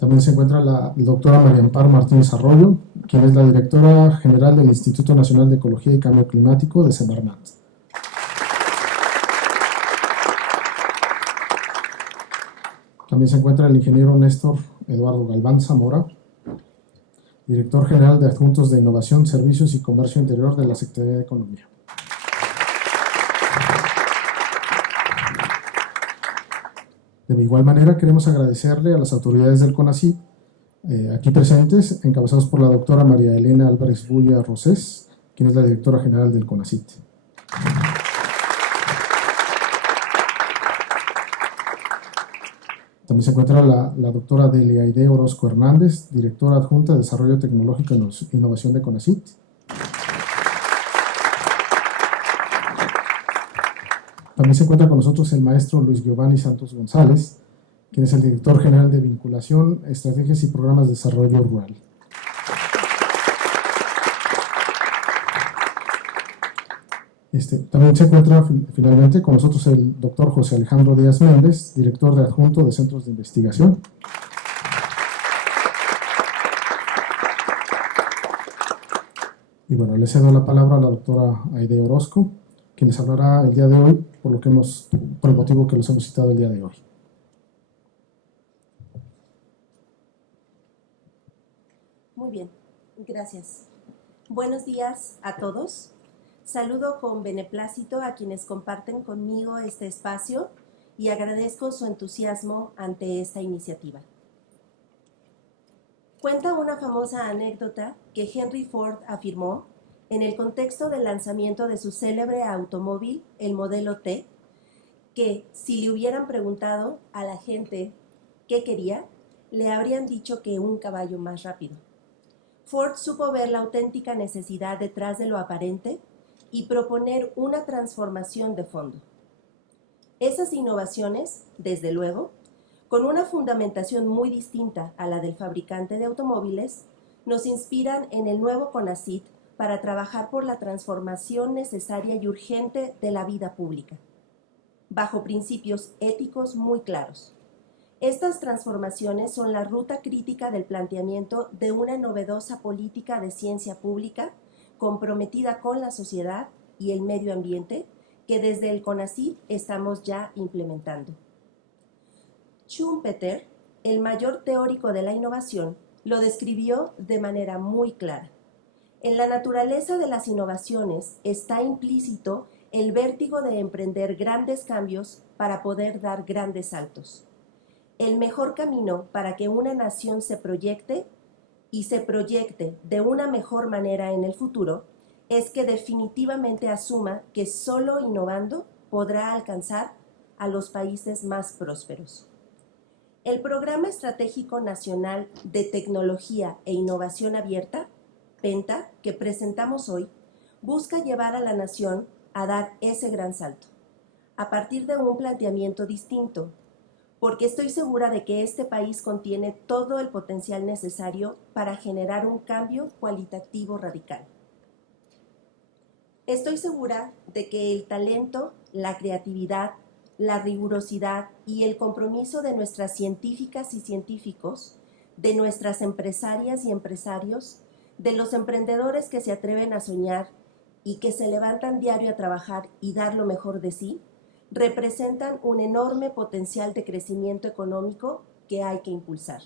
También se encuentra la doctora María Amparo Martínez Arroyo, quien es la directora general del Instituto Nacional de Ecología y Cambio Climático de Semarnat. También se encuentra el ingeniero Néstor Eduardo Galván Zamora, director general de Adjuntos de Innovación, Servicios y Comercio Interior de la Secretaría de Economía. De igual manera, queremos agradecerle a las autoridades del CONACYT, aquí presentes, encabezados por la doctora María Elena Álvarez Bulla Rosés, quien es la directora general del CONACYT. También se encuentra la doctora Delia Aide Orozco Hernández, directora adjunta de Desarrollo Tecnológico e Innovación de CONACYT. También se encuentra con nosotros el maestro Luis Giovanni Santos González, quien es el director general de Vinculación, Estrategias y Programas de Desarrollo Rural. También se encuentra finalmente con nosotros el doctor José Alejandro Díaz Méndez, director de adjunto de Centros de Investigación. Y bueno, le cedo la palabra a la doctora Aide Orozco, quien les hablará el día de hoy por el motivo que los hemos citado el día de hoy. Muy bien, gracias. Buenos días a todos. Saludo con beneplácito a quienes comparten conmigo este espacio y agradezco su entusiasmo ante esta iniciativa. Cuenta una famosa anécdota que Henry Ford afirmó en el contexto del lanzamiento de su célebre automóvil, el modelo T, que si le hubieran preguntado a la gente qué quería, le habrían dicho que un caballo más rápido. Ford supo ver la auténtica necesidad detrás de lo aparente y proponer una transformación de fondo. Esas innovaciones, desde luego, con una fundamentación muy distinta a la del fabricante de automóviles, nos inspiran en el nuevo CONACYT para trabajar por la transformación necesaria y urgente de la vida pública, bajo principios éticos muy claros. Estas transformaciones son la ruta crítica del planteamiento de una novedosa política de ciencia pública comprometida con la sociedad y el medio ambiente que desde el CONACYT estamos ya implementando. Schumpeter, el mayor teórico de la innovación, lo describió de manera muy clara. En la naturaleza de las innovaciones está implícito el vértigo de emprender grandes cambios para poder dar grandes saltos. El mejor camino para que una nación se proyecte de una mejor manera en el futuro es que definitivamente asuma que solo innovando podrá alcanzar a los países más prósperos. El Programa Estratégico Nacional de Tecnología e Innovación Abierta, PENTA, que presentamos hoy, busca llevar a la nación a dar ese gran salto, a partir de un planteamiento distinto, porque estoy segura de que este país contiene todo el potencial necesario para generar un cambio cualitativo radical. Estoy segura de que el talento, la creatividad, la rigurosidad y el compromiso de nuestras científicas y científicos, de nuestras empresarias y empresarios, de los emprendedores que se atreven a soñar y que se levantan diario a trabajar y dar lo mejor de sí, representan un enorme potencial de crecimiento económico que hay que impulsar.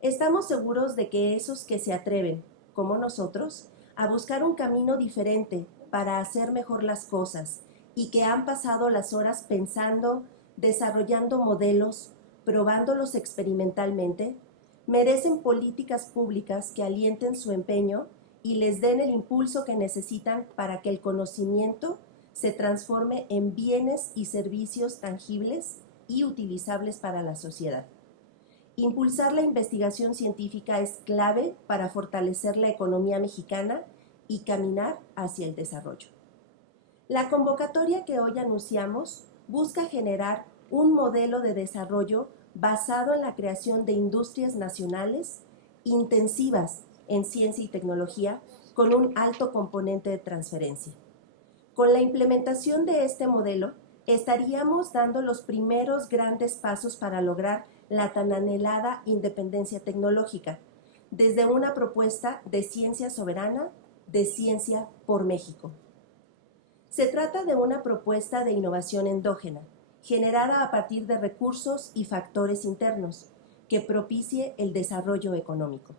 Estamos seguros de que esos que se atreven, como nosotros, a buscar un camino diferente para hacer mejor las cosas y que han pasado las horas pensando, desarrollando modelos, probándolos experimentalmente, merecen políticas públicas que alienten su empeño y les den el impulso que necesitan para que el conocimiento se transforme en bienes y servicios tangibles y utilizables para la sociedad. Impulsar la investigación científica es clave para fortalecer la economía mexicana y caminar hacia el desarrollo. La convocatoria que hoy anunciamos busca generar un modelo de desarrollo basado en la creación de industrias nacionales intensivas en ciencia y tecnología con un alto componente de transferencia. Con la implementación de este modelo, estaríamos dando los primeros grandes pasos para lograr la tan anhelada independencia tecnológica, desde una propuesta de ciencia soberana, de ciencia por México. Se trata de una propuesta de innovación endógena, generada a partir de recursos y factores internos, que propicie el desarrollo económico.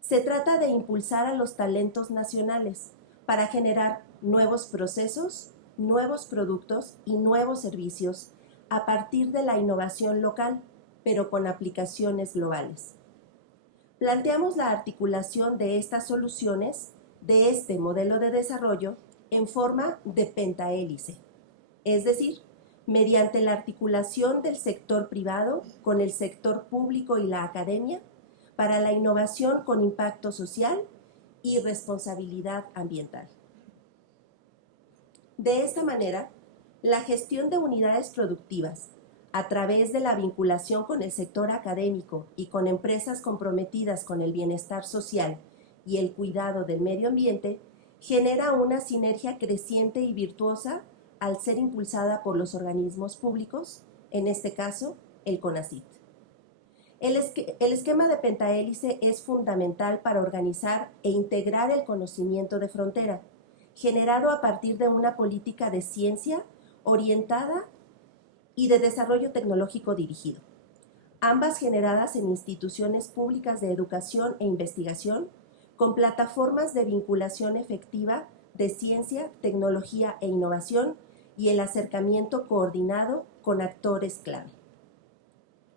Se trata de impulsar a los talentos nacionales para generar nuevos procesos, nuevos productos y nuevos servicios a partir de la innovación local, pero con aplicaciones globales. Planteamos la articulación de estas soluciones, de este modelo de desarrollo, en forma de pentahélice, es decir, mediante la articulación del sector privado con el sector público y la academia para la innovación con impacto social y responsabilidad ambiental. De esta manera, la gestión de unidades productivas, a través de la vinculación con el sector académico y con empresas comprometidas con el bienestar social y el cuidado del medio ambiente, genera una sinergia creciente y virtuosa al ser impulsada por los organismos públicos, en este caso, el CONACYT. El esquema de pentahélice es fundamental para organizar e integrar el conocimiento de frontera, generado a partir de una política de ciencia orientada y de desarrollo tecnológico dirigido, ambas generadas en instituciones públicas de educación e investigación, con plataformas de vinculación efectiva de ciencia, tecnología e innovación y el acercamiento coordinado con actores clave.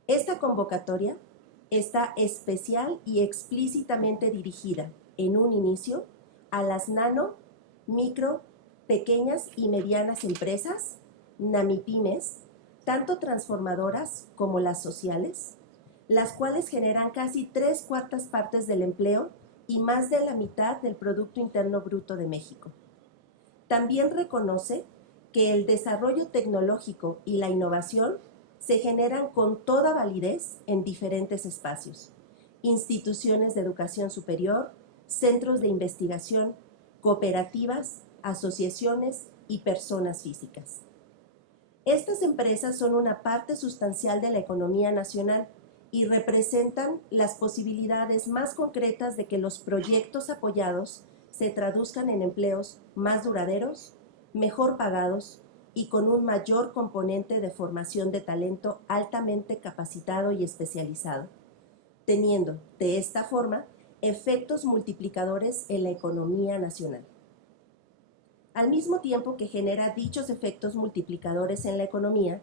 Esta convocatoria está especial y explícitamente dirigida, en un inicio, a las nano, micro, pequeñas y medianas empresas, NAMIPYMES, tanto transformadoras como las sociales, las cuales generan casi 3/4 partes del empleo y más de la mitad del Producto Interno Bruto de México. También reconoce que el desarrollo tecnológico y la innovación se generan con toda validez en diferentes espacios: instituciones de educación superior, centros de investigación, cooperativas, asociaciones y personas físicas. Estas empresas son una parte sustancial de la economía nacional y representan las posibilidades más concretas de que los proyectos apoyados se traduzcan en empleos más duraderos, mejor pagados y con un mayor componente de formación de talento altamente capacitado y especializado, teniendo, de esta forma, efectos multiplicadores en la economía nacional. Al mismo tiempo que genera dichos efectos multiplicadores en la economía,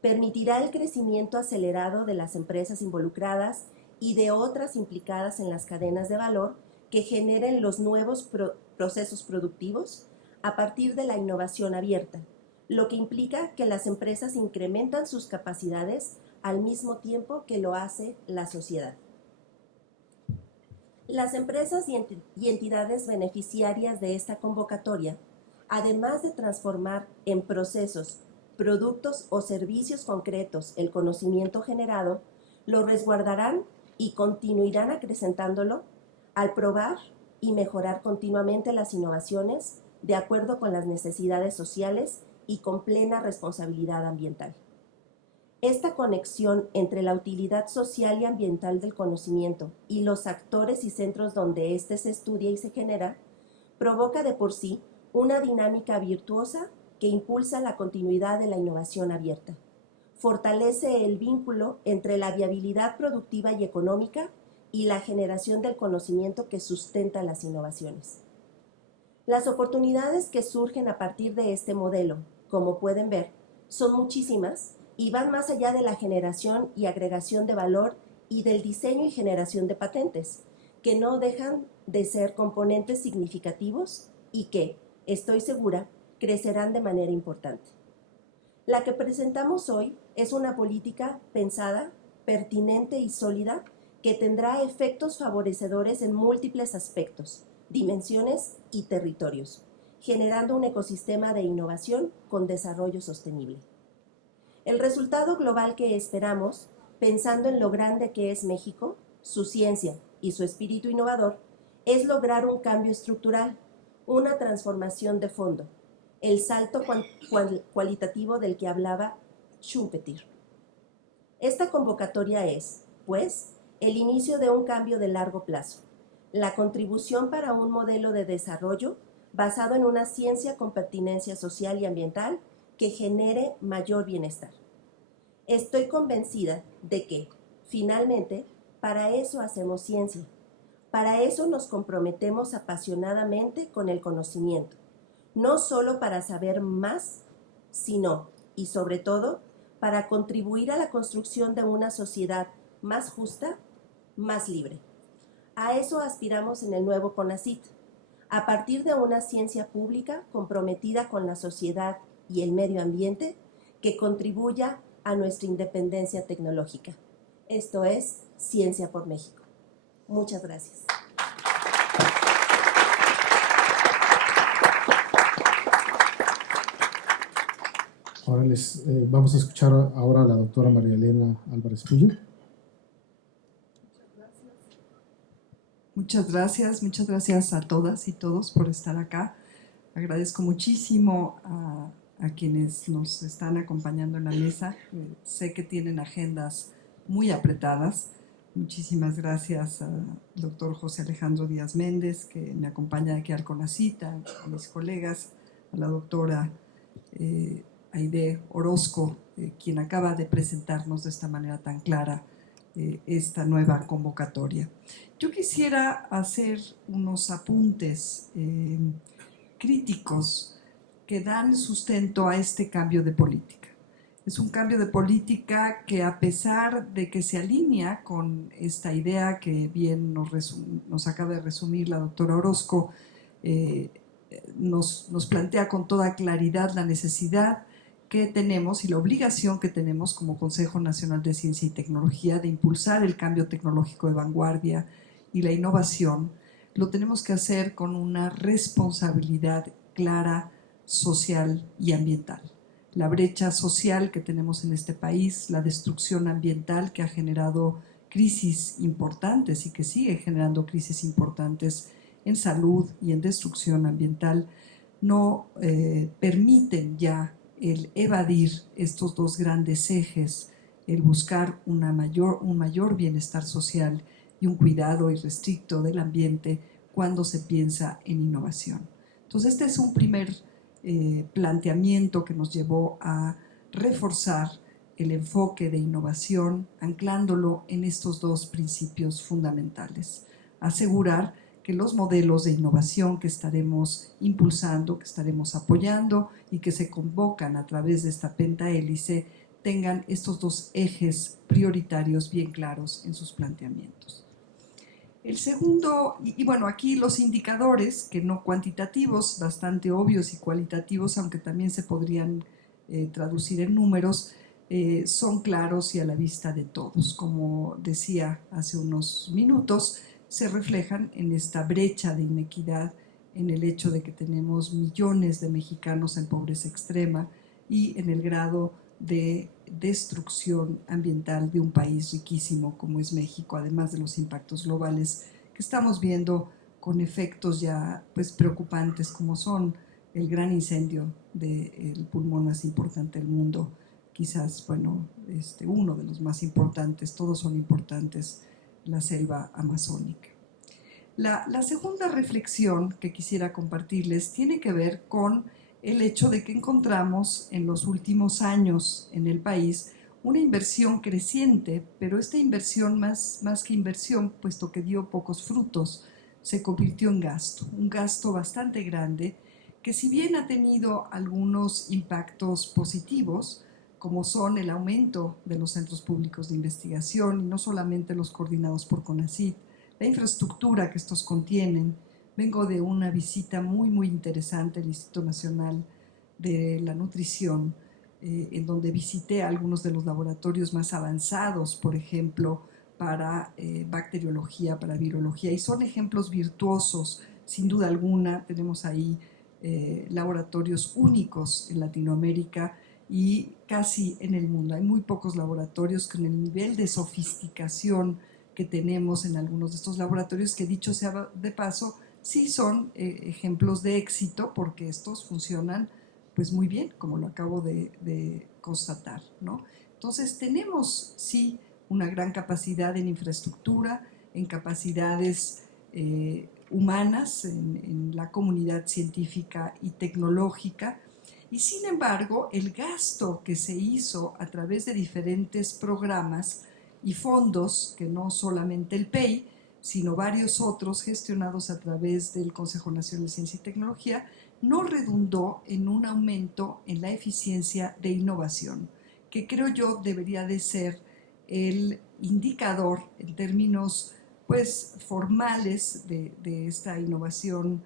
permitirá el crecimiento acelerado de las empresas involucradas y de otras implicadas en las cadenas de valor que generen los nuevos procesos productivos a partir de la innovación abierta, lo que implica que las empresas incrementan sus capacidades al mismo tiempo que lo hace la sociedad. Las empresas y entidades beneficiarias de esta convocatoria, además de transformar en procesos, productos o servicios concretos el conocimiento generado, lo resguardarán y continuarán acrecentándolo al probar y mejorar continuamente las innovaciones de acuerdo con las necesidades sociales y con plena responsabilidad ambiental. Esta conexión entre la utilidad social y ambiental del conocimiento y los actores y centros donde éste se estudia y se genera, provoca de por sí una dinámica virtuosa que impulsa la continuidad de la innovación abierta. Fortalece el vínculo entre la viabilidad productiva y económica y la generación del conocimiento que sustenta las innovaciones. Las oportunidades que surgen a partir de este modelo, como pueden ver, son muchísimas y van más allá de la generación y agregación de valor y del diseño y generación de patentes, que no dejan de ser componentes significativos y que, estoy segura, crecerán de manera importante. La que presentamos hoy es una política pensada, pertinente y sólida que tendrá efectos favorecedores en múltiples aspectos, dimensiones y territorios, generando un ecosistema de innovación con desarrollo sostenible. El resultado global que esperamos, pensando en lo grande que es México, su ciencia y su espíritu innovador, es lograr un cambio estructural, una transformación de fondo, el salto cualitativo del que hablaba Schumpeter. Esta convocatoria es, pues, el inicio de un cambio de largo plazo, la contribución para un modelo de desarrollo basado en una ciencia con pertinencia social y ambiental que genere mayor bienestar. Estoy convencida de que, finalmente, para eso hacemos ciencia. Para eso nos comprometemos apasionadamente con el conocimiento, no solo para saber más, sino, y sobre todo, para contribuir a la construcción de una sociedad más justa, más libre. A eso aspiramos en el nuevo CONACYT, a partir de una ciencia pública comprometida con la sociedad y el medio ambiente que contribuya a nuestra independencia tecnológica. Esto es Ciencia por México. Muchas gracias. Ahora vamos a escuchar ahora a la doctora María Elena Álvarez Bulla. Muchas gracias a todas y todos por estar acá. Agradezco muchísimo a quienes nos están acompañando en la mesa. Sé que tienen agendas muy apretadas. Muchísimas gracias al doctor José Alejandro Díaz Méndez, que me acompaña aquí al CONACYT, a mis colegas, a la doctora Aide Orozco, quien acaba de presentarnos de esta manera tan clara esta nueva convocatoria. Yo quisiera hacer unos apuntes críticos que dan sustento a este cambio de política. Es un cambio de política que, a pesar de que se alinea con esta idea que bien nos acaba de resumir la doctora Orozco, nos plantea con toda claridad la necesidad que tenemos y la obligación que tenemos como Consejo Nacional de Ciencia y Tecnología de impulsar el cambio tecnológico de vanguardia y la innovación. Lo tenemos que hacer con una responsabilidad clara, social y ambiental. La brecha social que tenemos en este país, la destrucción ambiental que ha generado crisis importantes y que sigue generando crisis importantes en salud y en destrucción ambiental, no permiten ya el evadir estos dos grandes ejes, el buscar un mayor bienestar social y un cuidado irrestricto del ambiente cuando se piensa en innovación. Entonces, este es un primer planteamiento que nos llevó a reforzar el enfoque de innovación, anclándolo en estos dos principios fundamentales. Asegurar que los modelos de innovación que estaremos impulsando, que estaremos apoyando y que se convocan a través de esta pentahélice tengan estos dos ejes prioritarios bien claros en sus planteamientos. El segundo, y bueno, aquí los indicadores, que no cuantitativos, bastante obvios y cualitativos, aunque también se podrían traducir en números, son claros y a la vista de todos. Como decía hace unos minutos, se reflejan en esta brecha de inequidad, en el hecho de que tenemos millones de mexicanos en pobreza extrema y en el grado de destrucción ambiental de un país riquísimo como es México, además de los impactos globales que estamos viendo con efectos ya pues preocupantes como son el gran incendio del pulmón más importante del mundo, quizás, bueno, uno de los más importantes, todos son importantes, la selva amazónica. La segunda reflexión que quisiera compartirles tiene que ver con el hecho de que encontramos en los últimos años en el país una inversión creciente, pero esta inversión más que inversión, puesto que dio pocos frutos, se convirtió en gasto, un gasto bastante grande que, si bien ha tenido algunos impactos positivos, como son el aumento de los centros públicos de investigación, y no solamente los coordinados por CONACYT, la infraestructura que estos contienen. Vengo de una visita muy interesante al Instituto Nacional de la Nutrición, en donde visité algunos de los laboratorios más avanzados, por ejemplo, para bacteriología, para virología, y son ejemplos virtuosos, sin duda alguna. Tenemos ahí laboratorios únicos en Latinoamérica y casi en el mundo. Hay muy pocos laboratorios con el nivel de sofisticación que tenemos en algunos de estos laboratorios, que, dicho sea de paso, sí son ejemplos de éxito, porque estos funcionan pues muy bien, como lo acabo de constatar, ¿no? Entonces tenemos, sí, una gran capacidad en infraestructura, en capacidades humanas, en la comunidad científica y tecnológica, y sin embargo el gasto que se hizo a través de diferentes programas y fondos, que no solamente el PEI, sino varios otros gestionados a través del Consejo Nacional de Ciencia y Tecnología, no redundó en un aumento en la eficiencia de innovación, que creo yo debería de ser el indicador en términos pues formales de esta innovación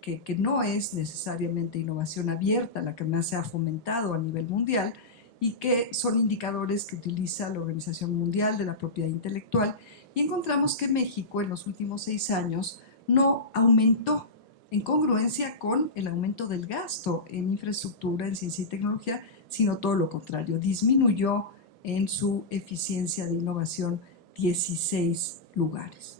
que no es necesariamente innovación abierta, la que más se ha fomentado a nivel mundial, y que son indicadores que utiliza la Organización Mundial de la Propiedad Intelectual, y encontramos que México en los últimos 6 años no aumentó en congruencia con el aumento del gasto en infraestructura, en ciencia y tecnología, sino todo lo contrario, disminuyó en su eficiencia de innovación 16 lugares.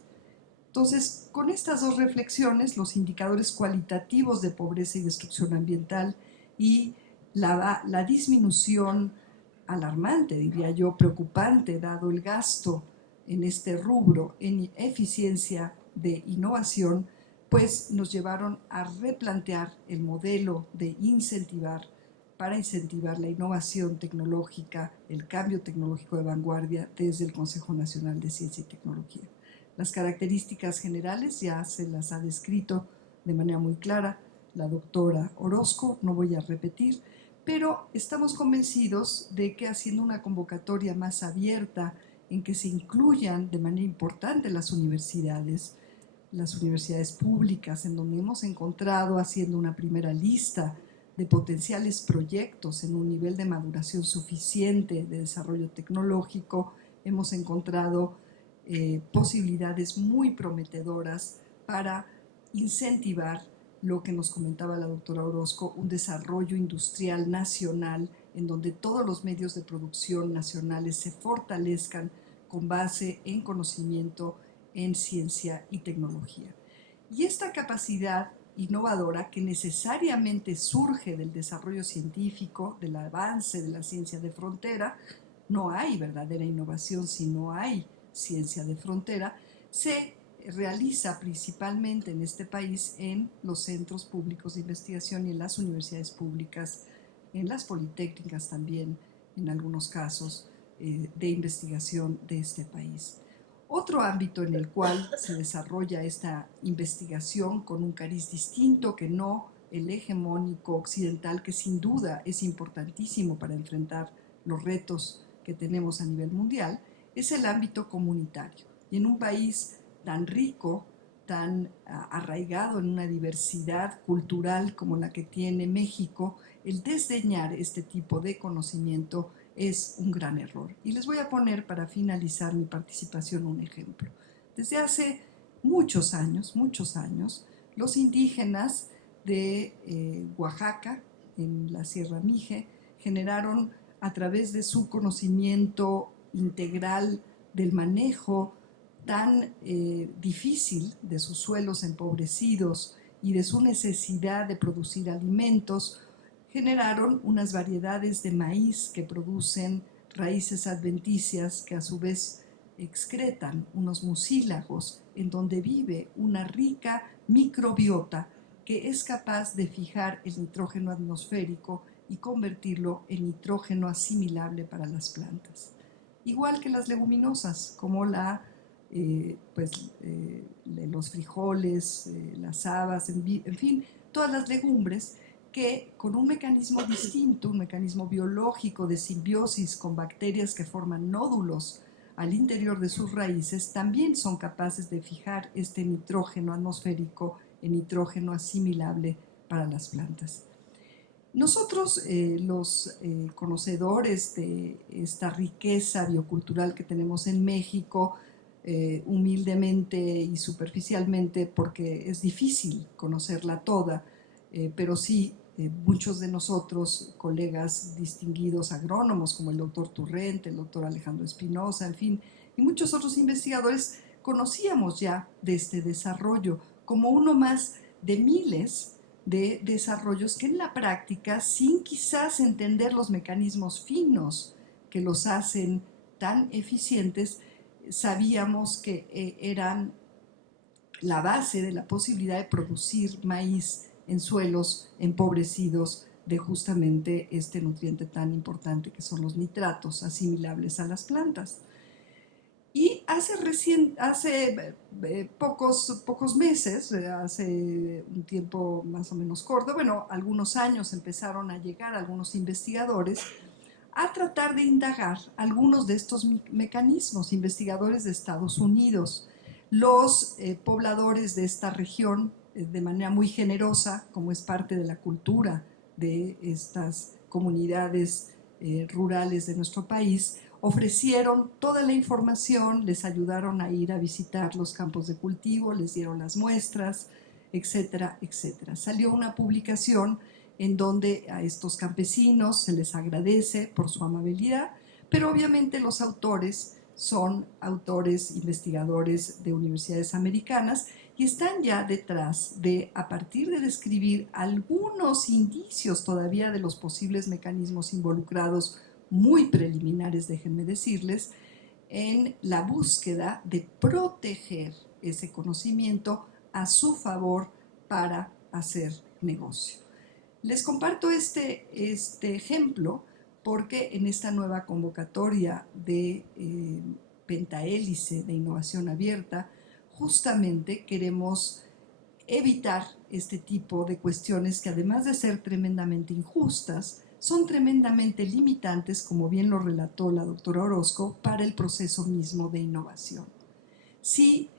Entonces, con estas dos reflexiones, los indicadores cualitativos de pobreza y destrucción ambiental y la disminución alarmante, diría yo, preocupante, dado el gasto en este rubro en eficiencia de innovación, pues nos llevaron a replantear el modelo de para incentivar la innovación tecnológica, el cambio tecnológico de vanguardia desde el Consejo Nacional de Ciencia y Tecnología. Las características generales ya se las ha descrito de manera muy clara la doctora Orozco, no voy a repetir, pero estamos convencidos de que haciendo una convocatoria más abierta en que se incluyan de manera importante las universidades públicas, en donde hemos encontrado, haciendo una primera lista de potenciales proyectos en un nivel de maduración suficiente de desarrollo tecnológico, hemos encontrado posibilidades muy prometedoras para incentivar lo que nos comentaba la doctora Orozco, un desarrollo industrial nacional en donde todos los medios de producción nacionales se fortalezcan con base en conocimiento, en ciencia y tecnología. Y esta capacidad innovadora que necesariamente surge del desarrollo científico, del avance de la ciencia de frontera, no hay verdadera innovación si no hay ciencia de frontera, se realiza principalmente en este país en los centros públicos de investigación y en las universidades públicas, en las politécnicas también, en algunos casos de investigación de este país. Otro ámbito en el cual se desarrolla esta investigación con un cariz distinto que no el hegemónico occidental, que sin duda es importantísimo para enfrentar los retos que tenemos a nivel mundial, es el ámbito comunitario. Y en un país tan rico, tan arraigado en una diversidad cultural como la que tiene México, el desdeñar este tipo de conocimiento es un gran error. Y les voy a poner para finalizar mi participación un ejemplo. Desde hace muchos años, los indígenas de Oaxaca, en la Sierra Mije, generaron a través de su conocimiento integral del manejo tan difícil de sus suelos empobrecidos y de su necesidad de producir alimentos, generaron unas variedades de maíz que producen raíces adventicias que a su vez excretan unos mucílagos en donde vive una rica microbiota que es capaz de fijar el nitrógeno atmosférico y convertirlo en nitrógeno asimilable para las plantas. Igual que las leguminosas, como los frijoles, las habas, en fin, todas las legumbres que con un mecanismo distinto, un mecanismo biológico de simbiosis con bacterias que forman nódulos al interior de sus raíces, también son capaces de fijar este nitrógeno atmosférico en nitrógeno asimilable para las plantas. Nosotros, los conocedores de esta riqueza biocultural que tenemos en México, humildemente y superficialmente, porque es difícil conocerla toda, pero sí muchos de nosotros, colegas distinguidos agrónomos como el doctor Turrente, el doctor Alejandro Espinosa, en fin, y muchos otros investigadores, conocíamos ya de este desarrollo como uno más de miles de desarrollos que en la práctica, sin quizás entender los mecanismos finos que los hacen tan eficientes, sabíamos que eran la base de la posibilidad de producir maíz en suelos empobrecidos de justamente este nutriente tan importante que son los nitratos asimilables a las plantas. Y hace pocos meses, hace un tiempo más o menos corto, bueno, algunos años empezaron a llegar algunos investigadores a tratar de indagar algunos de estos mecanismos, investigadores de Estados Unidos. Los pobladores de esta región, de manera muy generosa, como es parte de la cultura de estas comunidades rurales de nuestro país, ofrecieron toda la información, les ayudaron a ir a visitar los campos de cultivo, les dieron las muestras, etcétera, etcétera. Salió una publicación en donde a estos campesinos se les agradece por su amabilidad, pero obviamente los autores son autores, investigadores de universidades americanas y están ya detrás de, a partir de describir algunos indicios todavía de los posibles mecanismos involucrados, muy preliminares, déjenme decirles, en la búsqueda de proteger ese conocimiento a su favor para hacer negocio. Les comparto este ejemplo porque en esta nueva convocatoria de Pentahélice de Innovación Abierta, justamente queremos evitar este tipo de cuestiones que, además de ser tremendamente injustas, son tremendamente limitantes, como bien lo relató la doctora Orozco, para el proceso mismo de innovación. Si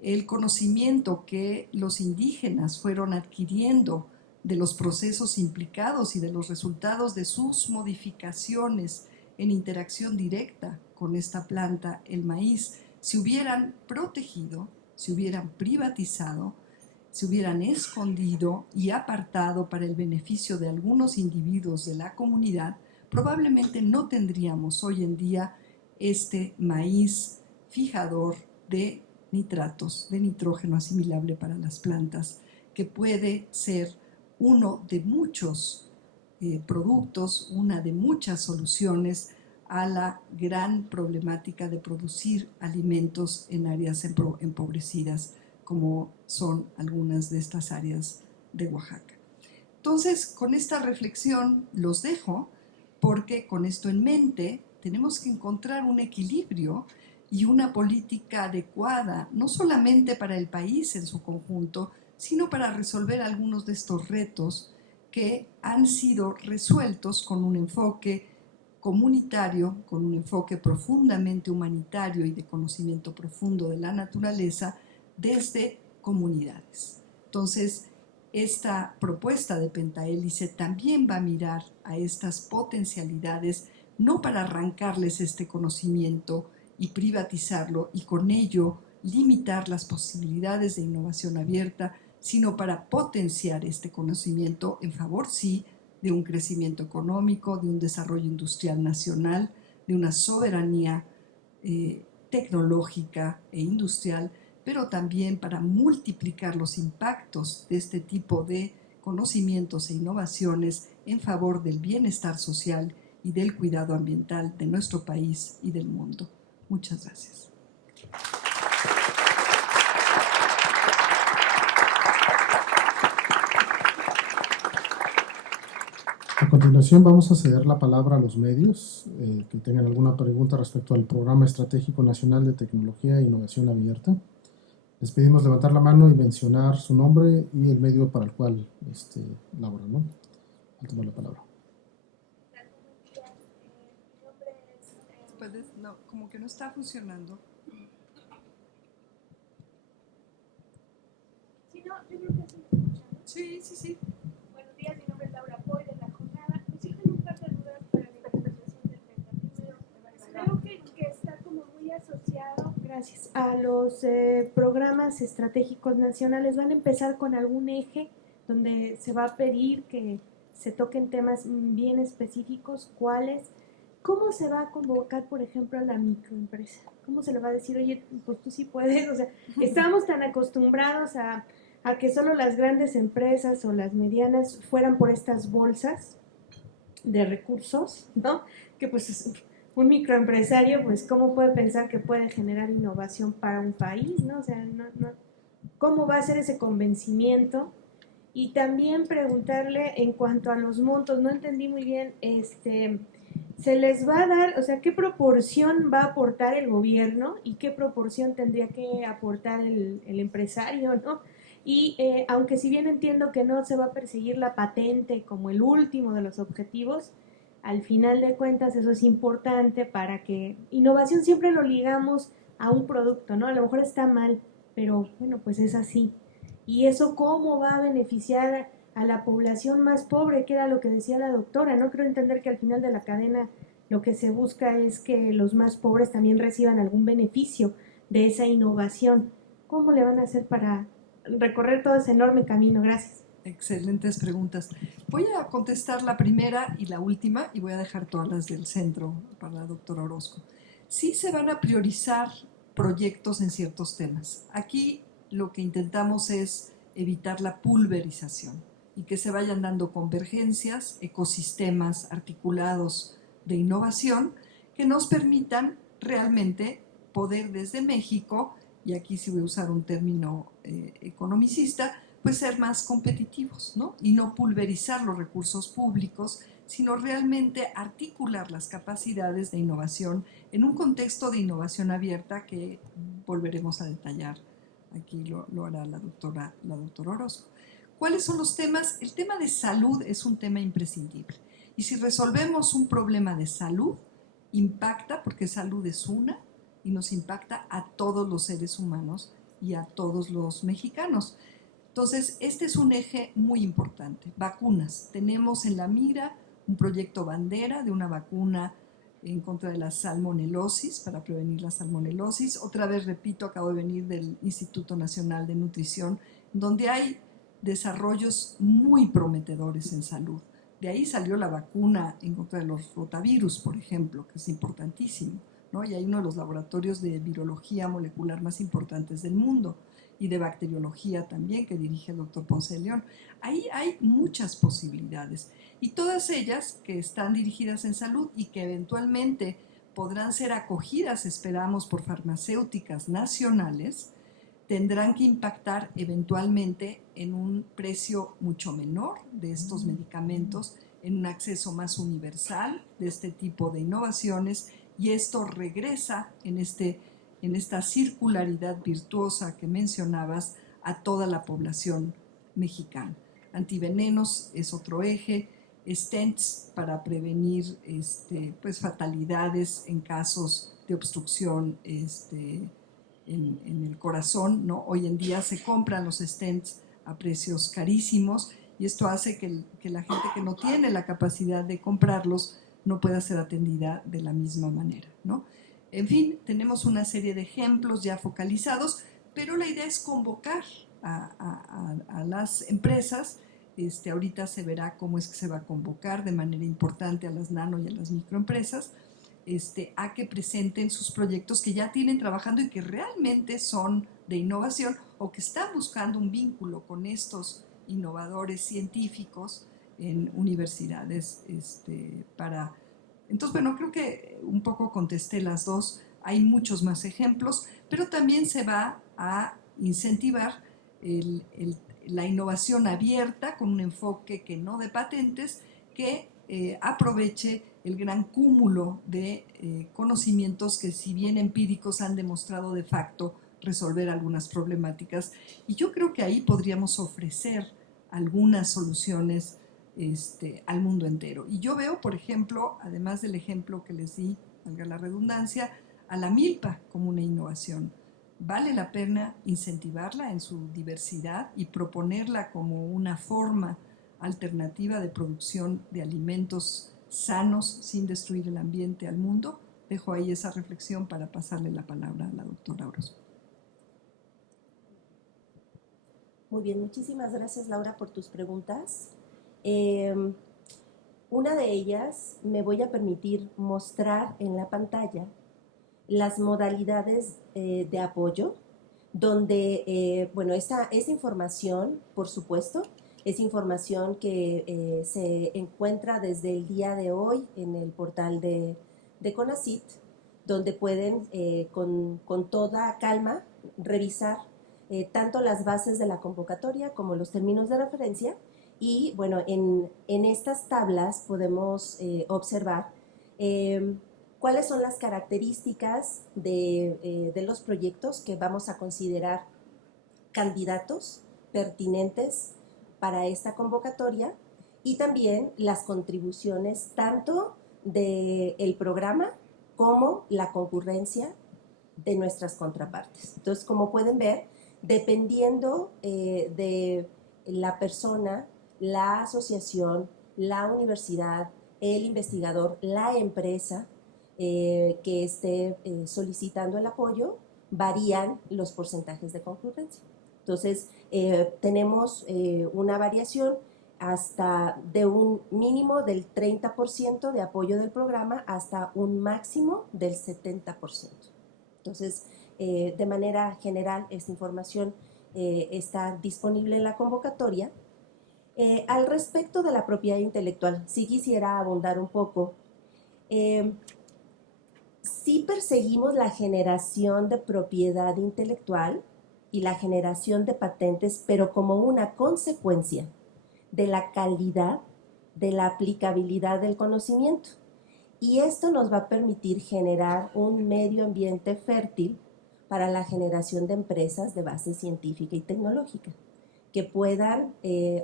el conocimiento que los indígenas fueron adquiriendo de los procesos implicados y de los resultados de sus modificaciones en interacción directa con esta planta, el maíz, se hubieran protegido, se hubieran privatizado, se hubieran escondido y apartado para el beneficio de algunos individuos de la comunidad, probablemente no tendríamos hoy en día este maíz fijador de nitratos, de nitrógeno asimilable para las plantas, que puede ser uno de muchos productos, una de muchas soluciones a la gran problemática de producir alimentos en áreas empobrecidas, como son algunas de estas áreas de Oaxaca. Entonces, con esta reflexión los dejo, porque con esto en mente tenemos que encontrar un equilibrio y una política adecuada, no solamente para el país en su conjunto, sino para resolver algunos de estos retos que han sido resueltos con un enfoque comunitario, con un enfoque profundamente humanitario y de conocimiento profundo de la naturaleza desde comunidades. Entonces, esta propuesta de Pentahélice también va a mirar a estas potencialidades, no para arrancarles este conocimiento y privatizarlo y con ello limitar las posibilidades de innovación abierta, sino para potenciar este conocimiento en favor, sí, de un crecimiento económico, de un desarrollo industrial nacional, de una soberanía tecnológica e industrial, pero también para multiplicar los impactos de este tipo de conocimientos e innovaciones en favor del bienestar social y del cuidado ambiental de nuestro país y del mundo. Muchas gracias. A continuación vamos a ceder la palabra a los medios que tengan alguna pregunta respecto al Programa Estratégico Nacional de Tecnología e Innovación Abierta. Les pedimos levantar la mano y mencionar su nombre y el medio para el cual laboran, ¿no? Tomo la palabra. No, como que no está funcionando. Sí, no, yo creo que sí me escuchan. Sí, sí, sí. Buenos días, mi nombre es Laura Poy de La Jornada. Me surgen un par de dudas para la implementación del PETA. Primero, creo que está como muy asociado, gracias, a los programas estratégicos nacionales. ¿Van a empezar con algún eje donde se va a pedir que se toquen temas bien específicos? ¿Cuáles? ¿Cómo se va a convocar, por ejemplo, a la microempresa? ¿Cómo se le va a decir, oye, pues tú sí puedes? O sea, estamos tan acostumbrados a que solo las grandes empresas o las medianas fueran por estas bolsas de recursos, ¿no? Que pues un microempresario, pues, ¿cómo puede pensar que puede generar innovación para un país, ¿no? O sea, ¿cómo va a ser ese convencimiento? Y también preguntarle en cuanto a los montos, no entendí muy bien, se les va a dar, o sea, ¿qué proporción va a aportar el gobierno y qué proporción tendría que aportar el empresario, ¿no? Y aunque si bien entiendo que no se va a perseguir la patente como el último de los objetivos, al final de cuentas eso es importante para que innovación siempre lo ligamos a un producto, ¿no? A lo mejor está mal, pero bueno, pues es así. ¿Y eso cómo va a beneficiar a la población más pobre, que era lo que decía la doctora? No creo entender que al final de la cadena lo que se busca es que los más pobres también reciban algún beneficio de esa innovación. ¿Cómo le van a hacer para recorrer todo ese enorme camino? Gracias. Excelentes preguntas. Voy a contestar la primera y la última y voy a dejar todas las del centro para la doctora Orozco. Sí se van a priorizar proyectos en ciertos temas. Aquí lo que intentamos es evitar la pulverización y que se vayan dando convergencias, ecosistemas articulados de innovación que nos permitan realmente poder desde México, y aquí sí voy a usar un término economicista, pues ser más competitivos, ¿no? Y no pulverizar los recursos públicos, sino realmente articular las capacidades de innovación en un contexto de innovación abierta que volveremos a detallar. Aquí lo hará la doctora Orozco. ¿Cuáles son los temas? El tema de salud es un tema imprescindible. Y si resolvemos un problema de salud, impacta, porque salud es una, y nos impacta a todos los seres humanos y a todos los mexicanos. Entonces, este es un eje muy importante. Vacunas. Tenemos en la mira un proyecto bandera de una vacuna en contra de la salmonelosis, para prevenir la salmonelosis. Otra vez, repito, acabo de venir del Instituto Nacional de Nutrición, donde hay desarrollos muy prometedores en salud. De ahí salió la vacuna en contra de los rotavirus, por ejemplo, que es importantísimo, ¿no? Y hay uno de los laboratorios de virología molecular más importantes del mundo, y de bacteriología también, que dirige el doctor Ponce de León. Ahí hay muchas posibilidades, y todas ellas que están dirigidas en salud y que eventualmente podrán ser acogidas, esperamos, por farmacéuticas nacionales, tendrán que impactar eventualmente en un precio mucho menor de estos medicamentos, en un acceso más universal de este tipo de innovaciones, y esto regresa en esta circularidad virtuosa que mencionabas a toda la población mexicana. Antivenenos es otro eje, stents para prevenir pues fatalidades en casos de obstrucción en el corazón, ¿no? Hoy en día se compran los stents a precios carísimos, y esto hace que la gente que no tiene la capacidad de comprarlos no pueda ser atendida de la misma manera, ¿no? En fin, tenemos una serie de ejemplos ya focalizados, pero la idea es convocar a las empresas. Ahorita se verá cómo es que se va a convocar de manera importante a las nano y a las microempresas, a que presenten sus proyectos que ya tienen trabajando y que realmente son de innovación, o que están buscando un vínculo con estos innovadores científicos en universidades para... Entonces, bueno, creo que un poco contesté las dos. Hay muchos más ejemplos, pero también se va a incentivar la innovación abierta con un enfoque que no de patentes, que aproveche el gran cúmulo de conocimientos que, si bien empíricos, han demostrado de facto resolver algunas problemáticas. Y yo creo que ahí podríamos ofrecer algunas soluciones al mundo entero. Y yo veo, por ejemplo, además del ejemplo que les di, valga la redundancia, a la milpa como una innovación. Vale la pena incentivarla en su diversidad y proponerla como una forma alternativa de producción de alimentos sanos sin destruir el ambiente al mundo. Dejo ahí esa reflexión para pasarle la palabra a la doctora Orozco. Muy bien, muchísimas gracias, Laura, por tus preguntas. Una de ellas me voy a permitir mostrar en la pantalla las modalidades de apoyo, donde, bueno, esta información, por supuesto, es información que se encuentra desde el día de hoy en el portal de de CONACYT, donde pueden con toda calma revisar tanto las bases de la convocatoria como los términos de referencia. Y bueno, en estas tablas podemos observar cuáles son las características de los proyectos que vamos a considerar candidatos pertinentes para esta convocatoria, y también las contribuciones tanto del programa como la concurrencia de nuestras contrapartes. Entonces, como pueden ver, dependiendo de la persona, la asociación, la universidad, el investigador, la empresa que esté solicitando el apoyo, varían los porcentajes de concurrencia. Entonces, tenemos una variación hasta de un mínimo del 30% de apoyo del programa hasta un máximo del 70%. Entonces, de manera general, esta información está disponible en la convocatoria. Al respecto de la propiedad intelectual, sí quisiera abundar un poco. Sí perseguimos la generación de propiedad intelectual y la generación de patentes, pero como una consecuencia de la calidad, de la aplicabilidad del conocimiento. Y esto nos va a permitir generar un medio ambiente fértil para la generación de empresas de base científica y tecnológica, que puedan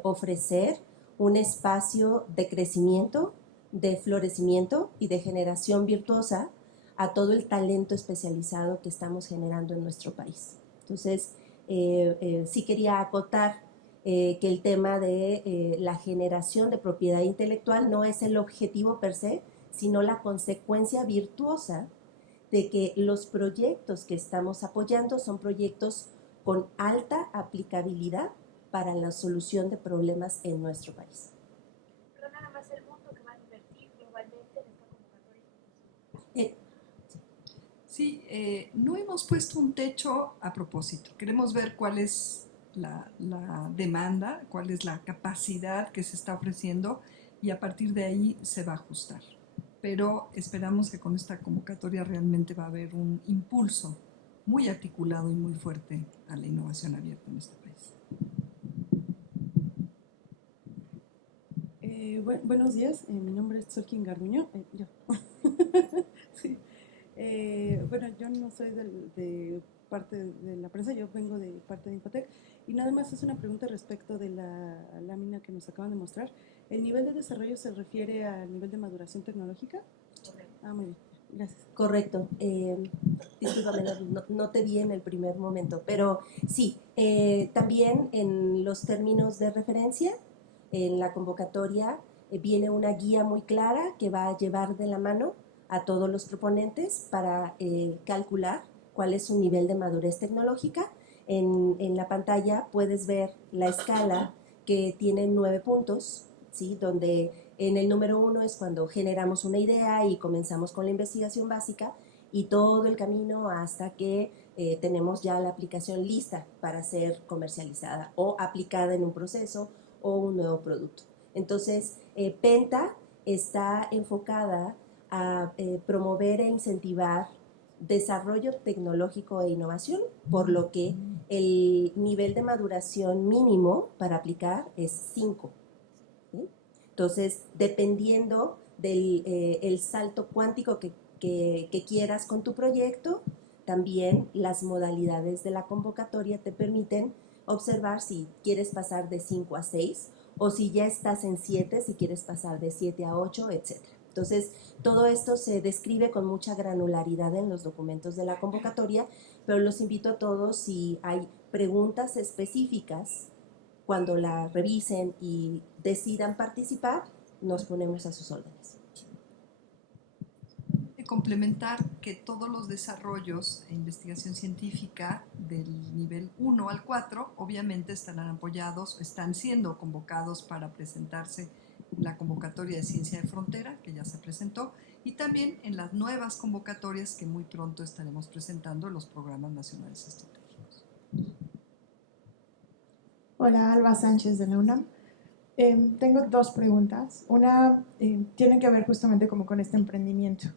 ofrecer un espacio de crecimiento, de florecimiento y de generación virtuosa a todo el talento especializado que estamos generando en nuestro país. Entonces, sí quería acotar que el tema de la generación de propiedad intelectual no es el objetivo per se, sino la consecuencia virtuosa de que los proyectos que estamos apoyando son proyectos con alta aplicabilidad para la solución de problemas en nuestro país. Pero nada más el monto que van a invertir globalmente en esta convocatoria. Sí, no hemos puesto un techo a propósito. Queremos ver cuál es la demanda, cuál es la capacidad que se está ofreciendo, y a partir de ahí se va a ajustar. Pero esperamos que con esta convocatoria realmente va a haber un impulso muy articulado y muy fuerte a la innovación abierta en este país. Buenos días, mi nombre es Solkin Garduño. Sí. Bueno, yo no soy de parte de la prensa, yo vengo de parte de Infotec, y nada más es una pregunta respecto de la lámina que nos acaban de mostrar. ¿El nivel de desarrollo se refiere al nivel de maduración tecnológica? Correcto. Ah, muy bien, gracias. Correcto. Discúlpame, no te vi en el primer momento, pero sí, también en los términos de referencia, en la convocatoria viene una guía muy clara que va a llevar de la mano a todos los proponentes para calcular cuál es su nivel de madurez tecnológica. En la pantalla puedes ver la escala que tiene 9 puntos, ¿sí? Donde en el número 1 es cuando generamos una idea y comenzamos con la investigación básica, y todo el camino hasta que tenemos ya la aplicación lista para ser comercializada o aplicada en un proceso o un nuevo producto. Entonces, Penta está enfocada a promover e incentivar desarrollo tecnológico e innovación, por lo que el nivel de maduración mínimo para aplicar es 5. ¿Sí? Entonces, dependiendo del el salto cuántico que quieras con tu proyecto, también las modalidades de la convocatoria te permiten observar si quieres pasar de 5 a 6, o si ya estás en 7, si quieres pasar de 7 a 8, etc. Entonces, todo esto se describe con mucha granularidad en los documentos de la convocatoria, pero los invito a todos, si hay preguntas específicas, cuando la revisen y decidan participar, nos ponemos a sus órdenes. Complementar que todos los desarrollos e investigación científica del nivel 1 al 4 obviamente estarán apoyados, están siendo convocados para presentarse en la convocatoria de Ciencia de Frontera, que ya se presentó, y también en las nuevas convocatorias que muy pronto estaremos presentando en los programas nacionales estratégicos. Hola, Alba Sánchez de la UNAM. Tengo dos preguntas. Una tiene que ver justamente como con este emprendimiento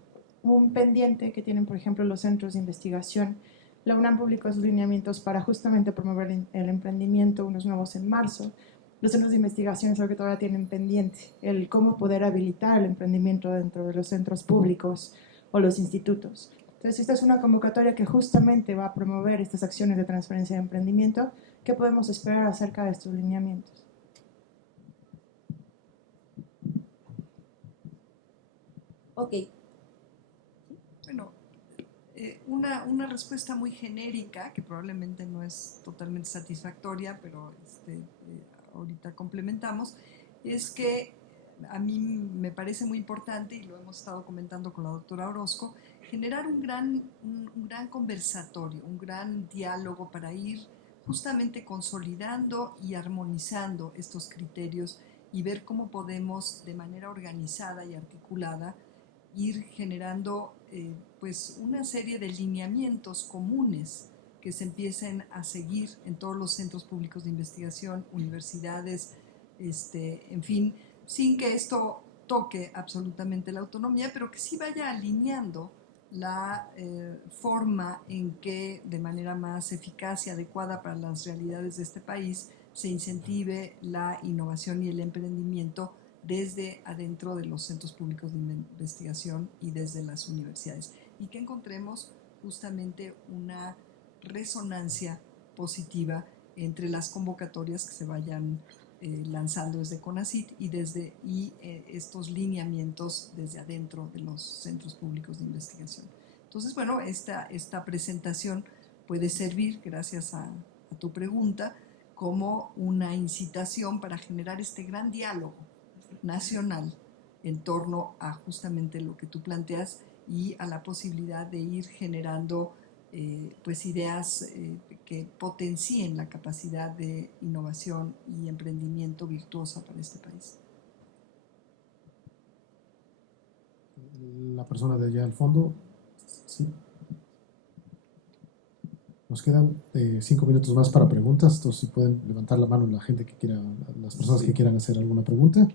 un pendiente que tienen, por ejemplo, los centros de investigación. La UNAM publicó sus lineamientos para justamente promover el emprendimiento, unos nuevos en marzo. Los centros de investigación es algo que todavía tienen pendiente, el cómo poder habilitar el emprendimiento dentro de los centros públicos o los institutos. Entonces, esta es una convocatoria que justamente va a promover estas acciones de transferencia de emprendimiento. ¿Qué podemos esperar acerca de estos lineamientos? Ok. Bueno, una respuesta muy genérica, que probablemente no es totalmente satisfactoria, pero ahorita complementamos, es que a mí me parece muy importante, y lo hemos estado comentando con la doctora Orozco, generar un gran conversatorio, un gran diálogo para ir justamente consolidando y armonizando estos criterios y ver cómo podemos de manera organizada y articulada ir generando pues una serie de lineamientos comunes que se empiecen a seguir en todos los centros públicos de investigación, universidades, en fin, sin que esto toque absolutamente la autonomía, pero que sí vaya alineando la forma en que de manera más eficaz y adecuada para las realidades de este país se incentive la innovación y el emprendimiento desde adentro de los centros públicos de investigación y desde las universidades, y que encontremos justamente una resonancia positiva entre las convocatorias que se vayan lanzando desde CONACYT y estos lineamientos desde adentro de los centros públicos de investigación. Entonces, bueno, esta presentación puede servir, gracias a tu pregunta, como una incitación para generar este gran diálogo nacional en torno a justamente lo que tú planteas y a la posibilidad de ir generando pues ideas que potencien la capacidad de innovación y emprendimiento virtuosa para este país. La persona de allá al fondo, sí. Nos quedan 5 minutos más para preguntas, entonces si pueden levantar la mano la gente que quiera, las personas que quieran hacer alguna pregunta.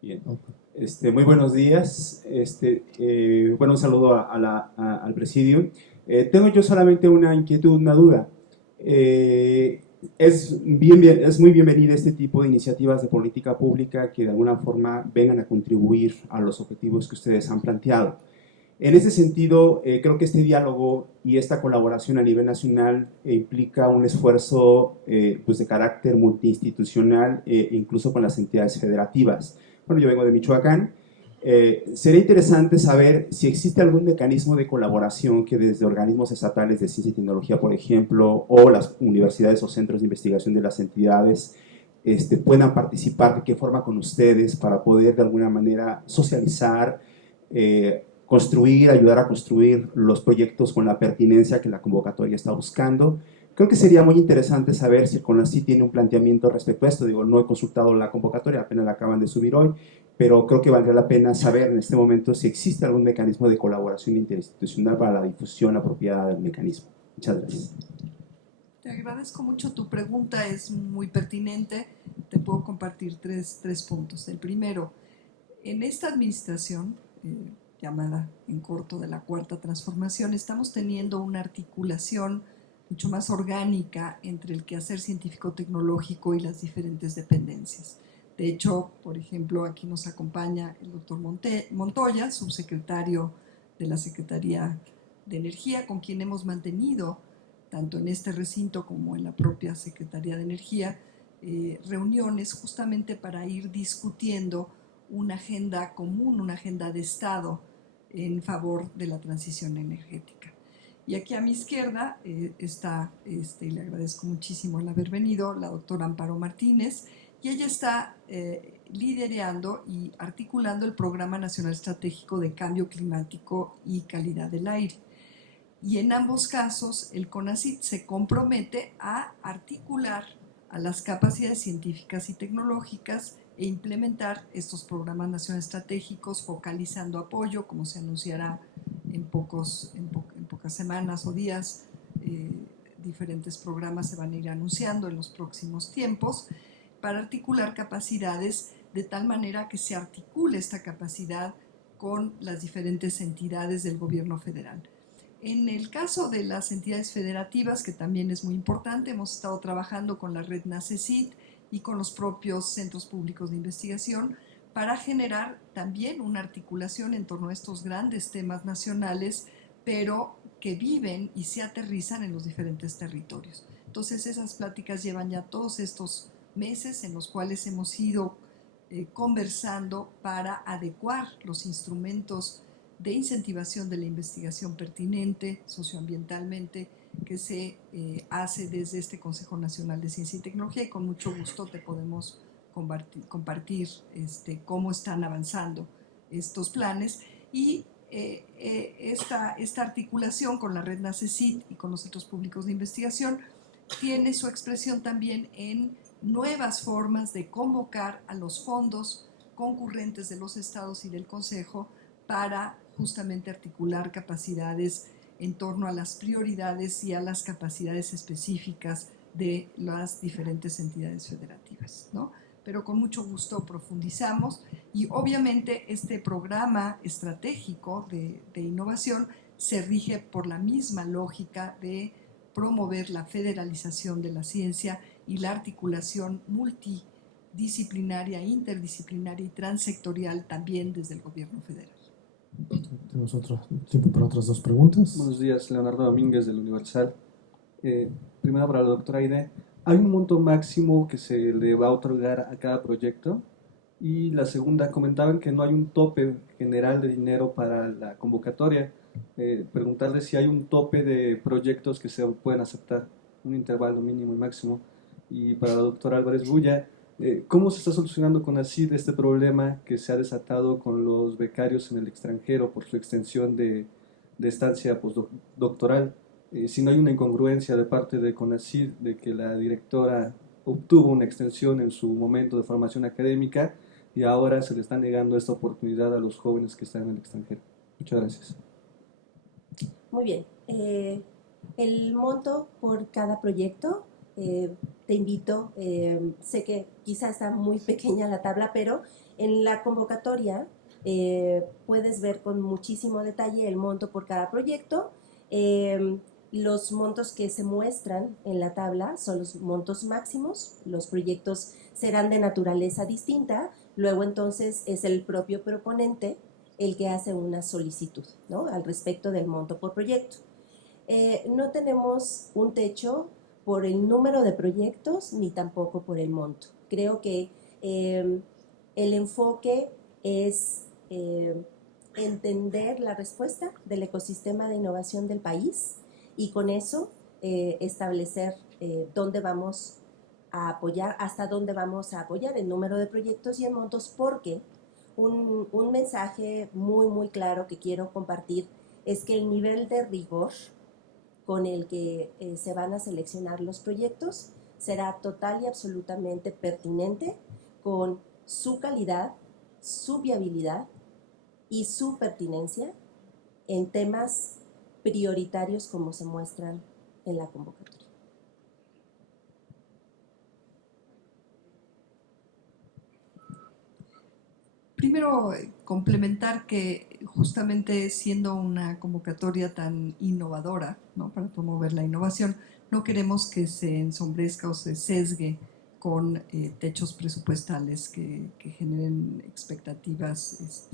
Bien. Muy buenos días. Bueno, un saludo al presidio. Tengo yo solamente una inquietud, una duda. Es muy bienvenida este tipo de iniciativas de política pública que de alguna forma vengan a contribuir a los objetivos que ustedes han planteado. En ese sentido, creo que este diálogo y esta colaboración a nivel nacional implica un esfuerzo pues de carácter multiinstitucional, incluso con las entidades federativas. Bueno, yo vengo de Michoacán. Sería interesante saber si existe algún mecanismo de colaboración que desde organismos estatales de ciencia y tecnología, por ejemplo, o las universidades o centros de investigación de las entidades puedan participar, de qué forma con ustedes, para poder de alguna manera socializar, construir, ayudar a construir los proyectos con la pertinencia que la convocatoria está buscando. Creo que sería muy interesante saber si el CONACYT tiene un planteamiento respecto a esto. Digo, no he consultado la convocatoria, apenas la acaban de subir hoy, pero creo que valdría la pena saber en este momento si existe algún mecanismo de colaboración interinstitucional para la difusión apropiada del mecanismo. Muchas gracias. Te agradezco mucho tu pregunta, es muy pertinente. Te puedo compartir tres puntos. El primero, en esta administración, llamada en corto de la Cuarta Transformación, estamos teniendo una articulación mucho más orgánica entre el quehacer científico-tecnológico y las diferentes dependencias. De hecho, por ejemplo, aquí nos acompaña el doctor Montoya, subsecretario de la Secretaría de Energía, con quien hemos mantenido, tanto en este recinto como en la propia Secretaría de Energía, reuniones justamente para ir discutiendo una agenda común, una agenda de Estado en favor de la transición energética. Y aquí a mi izquierda está, y le agradezco muchísimo el haber venido, la doctora Amparo Martínez, y ella está liderando y articulando el Programa Nacional Estratégico de Cambio Climático y Calidad del Aire. Y en ambos casos, el CONACYT se compromete a articular a las capacidades científicas y tecnológicas e implementar estos programas nacionales estratégicos, focalizando apoyo, como se anunciará en pocas semanas o días. Diferentes programas se van a ir anunciando en los próximos tiempos para articular capacidades de tal manera que se articule esta capacidad con las diferentes entidades del gobierno federal. En el caso de las entidades federativas, que también es muy importante, hemos estado trabajando con la red NACECIT y con los propios centros públicos de investigación para generar también una articulación en torno a estos grandes temas nacionales, pero que viven y se aterrizan en los diferentes territorios. Entonces esas pláticas llevan ya todos estos meses en los cuales hemos ido conversando para adecuar los instrumentos de incentivación de la investigación pertinente socioambientalmente que se hace desde este Consejo Nacional de Ciencia y Tecnología, y con mucho gusto te podemos compartir cómo están avanzando estos planes. Y esta articulación con la red NACECIT y con los centros públicos de investigación tiene su expresión también en nuevas formas de convocar a los fondos concurrentes de los estados y del Consejo para justamente articular capacidades en torno a las prioridades y a las capacidades específicas de las diferentes entidades federativas, ¿no? Pero con mucho gusto profundizamos, y obviamente este programa estratégico de innovación se rige por la misma lógica de promover la federalización de la ciencia y la articulación multidisciplinaria, interdisciplinaria y transsectorial también desde el gobierno federal. Tenemos tiempo para otras dos preguntas. Buenos días, Leonardo Domínguez del Universal. Primero para la doctora Aide, ¿hay un monto máximo que se le va a otorgar a cada proyecto? Y la segunda, comentaban que no hay un tope general de dinero para la convocatoria. Preguntarle si hay un tope de proyectos que se pueden aceptar, un intervalo mínimo y máximo. Y para la doctora Álvarez Bulla, ¿cómo se está solucionando con CONACYT este problema que se ha desatado con los becarios en el extranjero por su extensión de estancia postdoctoral? Si no hay una incongruencia de parte de CONACYT de que la directora obtuvo una extensión en su momento de formación académica y ahora se le está negando esta oportunidad a los jóvenes que están en el extranjero. Muchas gracias. Muy bien. El monto por cada proyecto, te invito, sé que quizás está muy pequeña la tabla, pero en la convocatoria puedes ver con muchísimo detalle el monto por cada proyecto. Los montos que se muestran en la tabla son los montos máximos. Los proyectos serán de naturaleza distinta. Luego entonces es el propio proponente el que hace una solicitud, ¿no?, al respecto del monto por proyecto. No tenemos un techo por el número de proyectos ni tampoco por el monto. Creo que el enfoque es entender la respuesta del ecosistema de innovación del país y con eso establecer dónde vamos a apoyar, hasta dónde vamos a apoyar el número de proyectos y en montos, porque un mensaje muy, muy claro que quiero compartir es que el nivel de rigor con el que se van a seleccionar los proyectos será total y absolutamente pertinente con su calidad, su viabilidad y su pertinencia en temas prioritarios como se muestran en la convocatoria. Primero, complementar que justamente siendo una convocatoria tan innovadora, ¿no?, para promover la innovación, no queremos que se ensombrezca o se sesgue con techos presupuestales que generen expectativas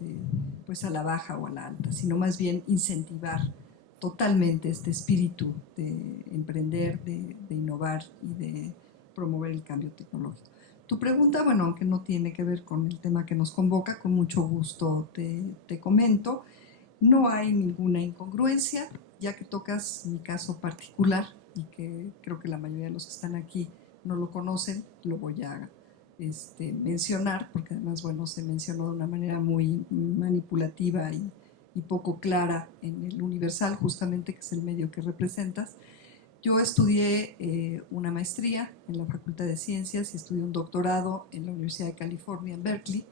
pues a la baja o a la alta, sino más bien incentivar totalmente este espíritu de emprender, de innovar y de promover el cambio tecnológico. Tu pregunta, bueno, aunque no tiene que ver con el tema que nos convoca, con mucho gusto te comento. No hay ninguna incongruencia, ya que tocas mi caso particular y que creo que la mayoría de los que están aquí no lo conocen, lo voy a mencionar, porque además, bueno, se mencionó de una manera muy manipulativa y poco clara en el Universal, justamente, que es el medio que representas. Yo estudié una maestría en la Facultad de Ciencias y estudié un doctorado en la Universidad de California en Berkeley,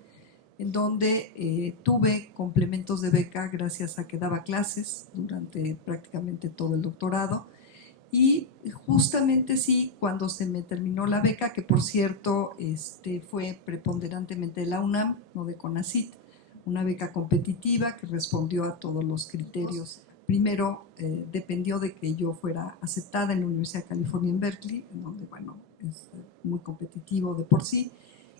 en donde tuve complementos de beca gracias a que daba clases durante prácticamente todo el doctorado. Y justamente sí, cuando se me terminó la beca, que por cierto fue preponderantemente de la UNAM, no de CONACYT, una beca competitiva que respondió a todos los criterios. Primero, dependió de que yo fuera aceptada en la Universidad de California en Berkeley, en donde, bueno, es muy competitivo de por sí.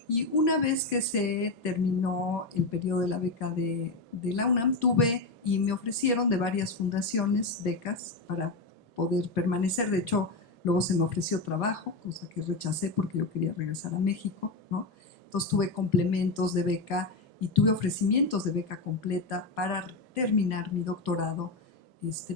Y una vez que se terminó el periodo de la beca de la UNAM, tuve y me ofrecieron de varias fundaciones becas para poder permanecer. De hecho, luego se me ofreció trabajo, cosa que rechacé porque yo quería regresar a México, ¿no? Entonces tuve complementos de beca y tuve ofrecimientos de beca completa para terminar mi doctorado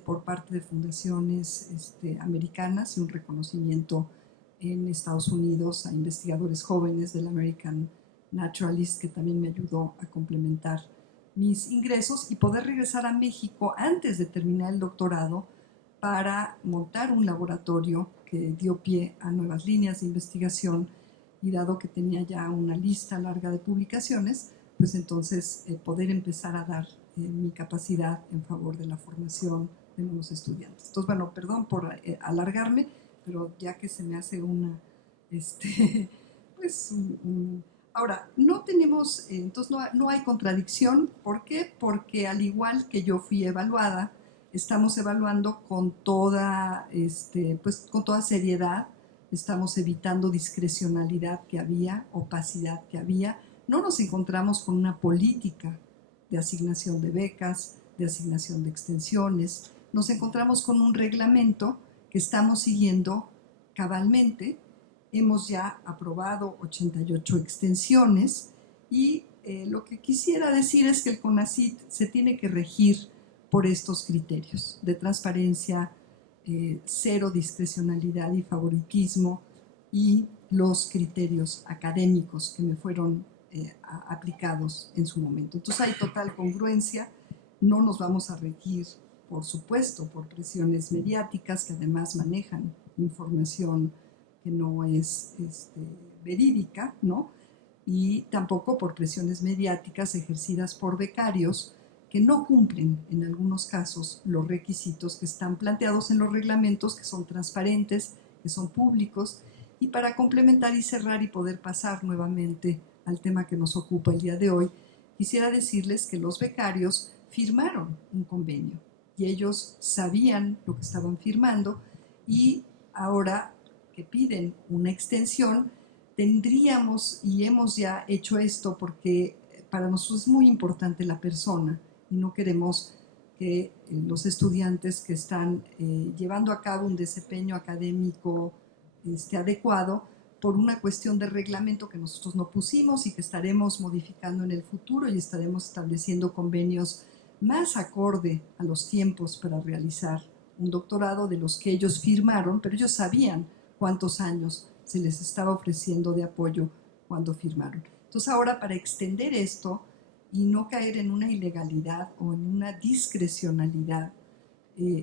por parte de fundaciones americanas y un reconocimiento en Estados Unidos a investigadores jóvenes del American Naturalist, que también me ayudó a complementar mis ingresos y poder regresar a México antes de terminar el doctorado para montar un laboratorio que dio pie a nuevas líneas de investigación, y dado que tenía ya una lista larga de publicaciones, pues entonces poder empezar a dar mi capacidad en favor de la formación de nuevos estudiantes. Entonces, bueno, perdón por alargarme, pero ya que se me hace una, pues, ahora, no tenemos, entonces no hay contradicción. ¿Por qué? Porque al igual que yo fui evaluada, estamos evaluando con toda, pues, con toda seriedad, estamos evitando discrecionalidad que había, opacidad que había. No nos encontramos con una política de asignación de becas, de asignación de extensiones. Nos encontramos con un reglamento que estamos siguiendo cabalmente. Hemos ya aprobado 88 extensiones y lo que quisiera decir es que el CONACYT se tiene que regir por estos criterios de transparencia, cero discrecionalidad y favoritismo, y los criterios académicos que me fueron aplicados en su momento. Entonces hay total congruencia, no nos vamos a regir, por supuesto, por presiones mediáticas que además manejan información que no es verídica, ¿no? Y tampoco por presiones mediáticas ejercidas por becarios que no cumplen en algunos casos los requisitos que están planteados en los reglamentos, que son transparentes, que son públicos. Y para complementar y cerrar y poder pasar nuevamente al tema que nos ocupa el día de hoy, quisiera decirles que los becarios firmaron un convenio y ellos sabían lo que estaban firmando, y ahora que piden una extensión, tendríamos, y hemos ya hecho esto porque para nosotros es muy importante la persona y no queremos que los estudiantes que están llevando a cabo un desempeño académico adecuado, por una cuestión de reglamento que nosotros no pusimos y que estaremos modificando en el futuro, y estaremos estableciendo convenios más acorde a los tiempos para realizar un doctorado de los que ellos firmaron, pero ellos sabían cuántos años se les estaba ofreciendo de apoyo cuando firmaron. Entonces ahora, para extender esto y no caer en una ilegalidad o en una discrecionalidad,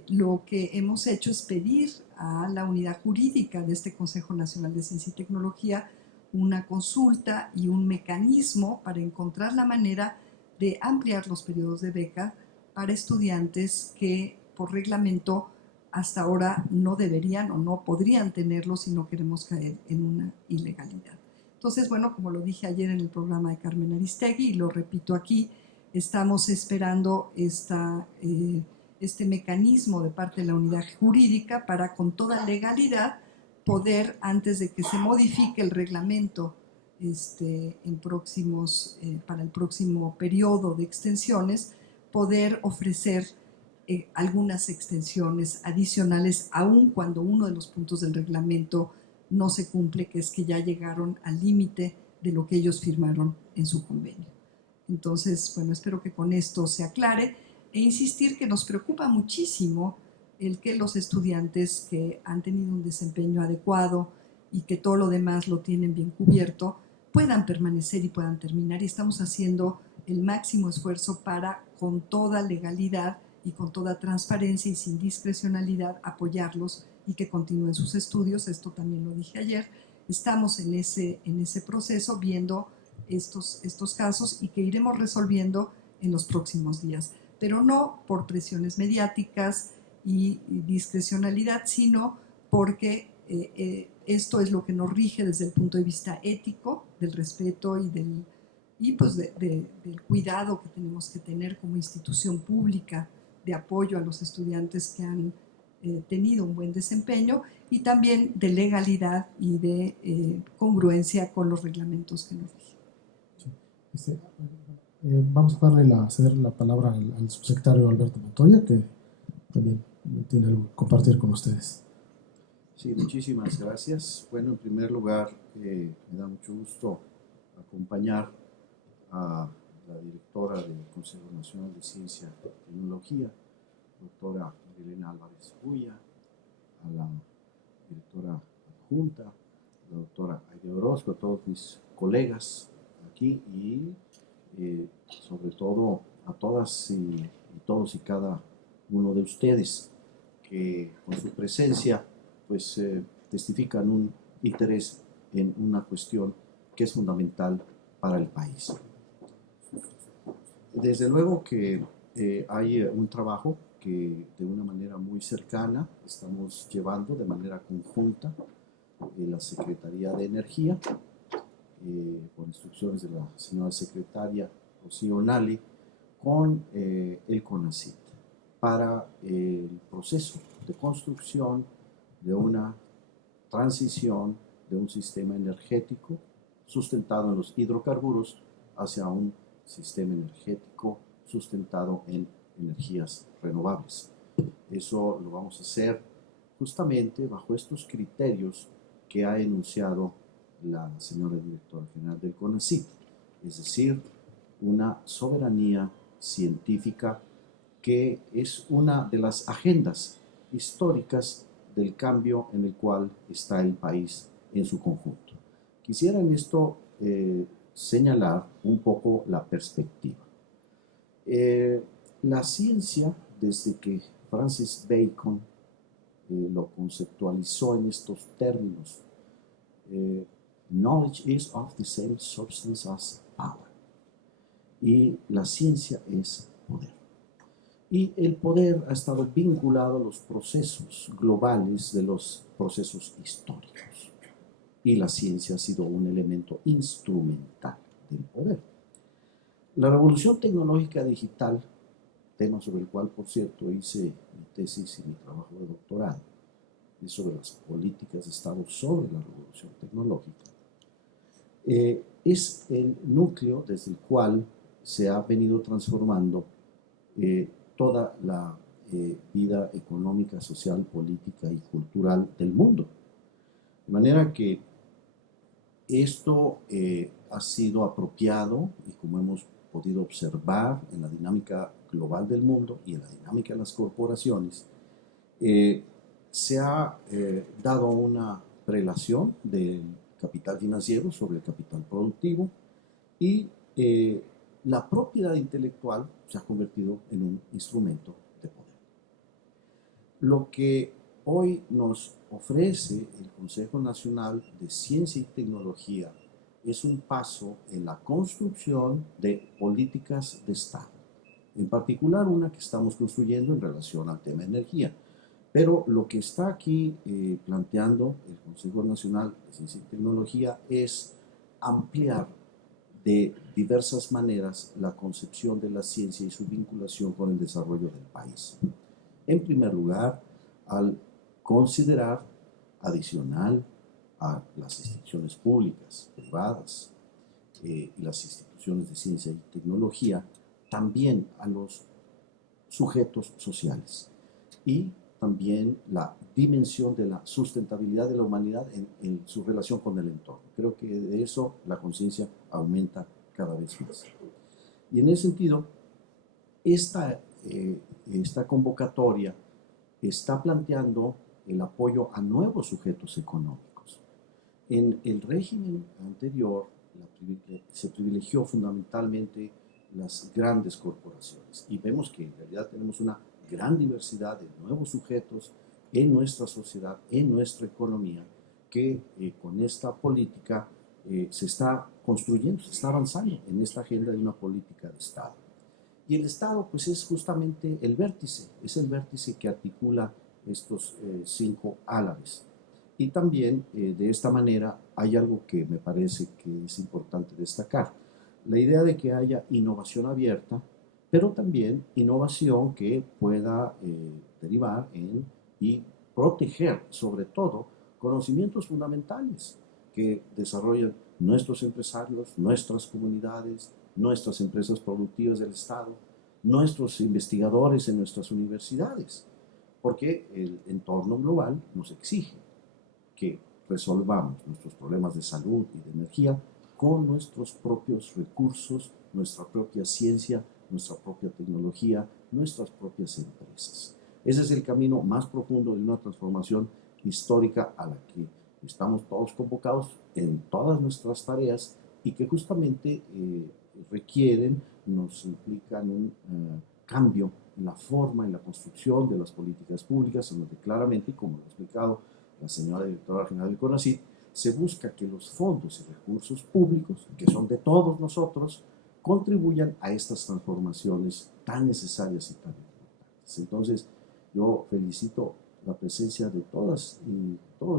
lo que hemos hecho es pedir a la unidad jurídica de este Consejo Nacional de Ciencia y Tecnología una consulta y un mecanismo para encontrar la manera de ampliar los periodos de beca para estudiantes que por reglamento hasta ahora no deberían o no podrían tenerlo si no queremos caer en una ilegalidad. Entonces, bueno, como lo dije ayer en el programa de Carmen Aristegui y lo repito aquí, estamos esperando este mecanismo de parte de la unidad jurídica para, con toda legalidad, poder, antes de que se modifique el reglamento para el próximo periodo de extensiones, poder ofrecer algunas extensiones adicionales, aun cuando uno de los puntos del reglamento no se cumple, que es que ya llegaron al límite de lo que ellos firmaron en su convenio. Entonces, bueno, espero que con esto se aclare, e insistir que nos preocupa muchísimo el que los estudiantes que han tenido un desempeño adecuado y que todo lo demás lo tienen bien cubierto, puedan permanecer y puedan terminar, y estamos haciendo el máximo esfuerzo para, con toda legalidad y con toda transparencia y sin discrecionalidad, apoyarlos y que continúen sus estudios. Esto también lo dije ayer. Estamos en ese proceso, viendo estos casos, y que iremos resolviendo en los próximos días, pero no por presiones mediáticas y discrecionalidad, sino porque esto es lo que nos rige desde el punto de vista ético, del respeto y y pues del cuidado que tenemos que tener como institución pública de apoyo a los estudiantes que han tenido un buen desempeño, y también de legalidad y de congruencia con los reglamentos que nos rigen. Vamos a ceder la palabra al subsecretario Alberto Montoya, que también tiene algo que compartir con ustedes. Sí, muchísimas gracias. Bueno, en primer lugar, me da mucho gusto acompañar a la directora del Consejo Nacional de Ciencia y Tecnología, doctora Elena Álvarez Bulla, a la directora adjunta, la doctora Aide Orozco, a todos mis colegas aquí y sobre todo a todas y todos y cada uno de ustedes que con su presencia pues testifican un interés en una cuestión que es fundamental para el país. Desde luego que hay un trabajo que de una manera muy cercana estamos llevando de manera conjunta la Secretaría de Energía, con instrucciones de la señora secretaria Rocío Nale, con el CONACYT, para el proceso de construcción de una transición de un sistema energético sustentado en los hidrocarburos hacia un sistema energético sustentado en energías renovables. Eso lo vamos a hacer justamente bajo estos criterios que ha enunciado la señora directora general del CONACYT, es decir, una soberanía científica que es una de las agendas históricas del cambio en el cual está el país en su conjunto. Quisiera en esto señalar un poco la perspectiva. La ciencia, desde que Francis Bacon lo conceptualizó en estos términos, knowledge is of the same substance as power. Y la ciencia es poder. Y el poder ha estado vinculado a los procesos globales de los procesos históricos. Y la ciencia ha sido un elemento instrumental del poder. La revolución tecnológica digital, tema sobre el cual, por cierto, hice mi tesis y mi trabajo de doctorado, es sobre las políticas de Estado sobre la revolución tecnológica, es el núcleo desde el cual se ha venido transformando toda la vida económica, social, política y cultural del mundo. De manera que esto ha sido apropiado y, como hemos podido observar en la dinámica global del mundo y en la dinámica de las corporaciones, se ha dado una prelación del capital financiero sobre el capital productivo y la propiedad intelectual se ha convertido en un instrumento de poder. Lo que hoy nos ofrece el Consejo Nacional de Ciencia y Tecnología es un paso en la construcción de políticas de Estado, en particular una que estamos construyendo en relación al tema de energía. Pero lo que está aquí planteando el Consejo Nacional de Ciencia y Tecnología es ampliar de diversas maneras la concepción de la ciencia y su vinculación con el desarrollo del país. En primer lugar, al considerar adicional a las instituciones públicas, privadas y las instituciones de ciencia y tecnología, también a los sujetos sociales y también la dimensión de la sustentabilidad de la humanidad en su relación con el entorno. Creo que de eso la conciencia aumenta cada vez más. Y en ese sentido, esta convocatoria está planteando el apoyo a nuevos sujetos económicos. En el régimen anterior se privilegió fundamentalmente las grandes corporaciones y vemos que en realidad tenemos una gran diversidad de nuevos sujetos en nuestra sociedad, en nuestra economía, que con esta política se está construyendo, se está avanzando en esta agenda de una política de Estado. Y el Estado pues es justamente el vértice, es el vértice que articula estos 5 álabes. Y también de esta manera hay algo que me parece que es importante destacar. la idea de que haya innovación abierta, pero también innovación que pueda derivar en y proteger, sobre todo, conocimientos fundamentales que desarrollan nuestros empresarios, nuestras comunidades, nuestras empresas productivas del Estado, nuestros investigadores en nuestras universidades, porque el entorno global nos exige que resolvamos nuestros problemas de salud y de energía con nuestros propios recursos, nuestra propia ciencia, nuestra propia tecnología, nuestras propias empresas. Ese es el camino más profundo de una transformación histórica a la que estamos todos convocados en todas nuestras tareas y que justamente requieren, nos implican un cambio en la forma, en la construcción de las políticas públicas, en donde claramente, como lo ha explicado la señora directora general del CONACYT, se busca que los fondos y recursos públicos, que son de todos nosotros, contribuyan a estas transformaciones tan necesarias y tan importantes. Entonces, yo felicito la presencia de todos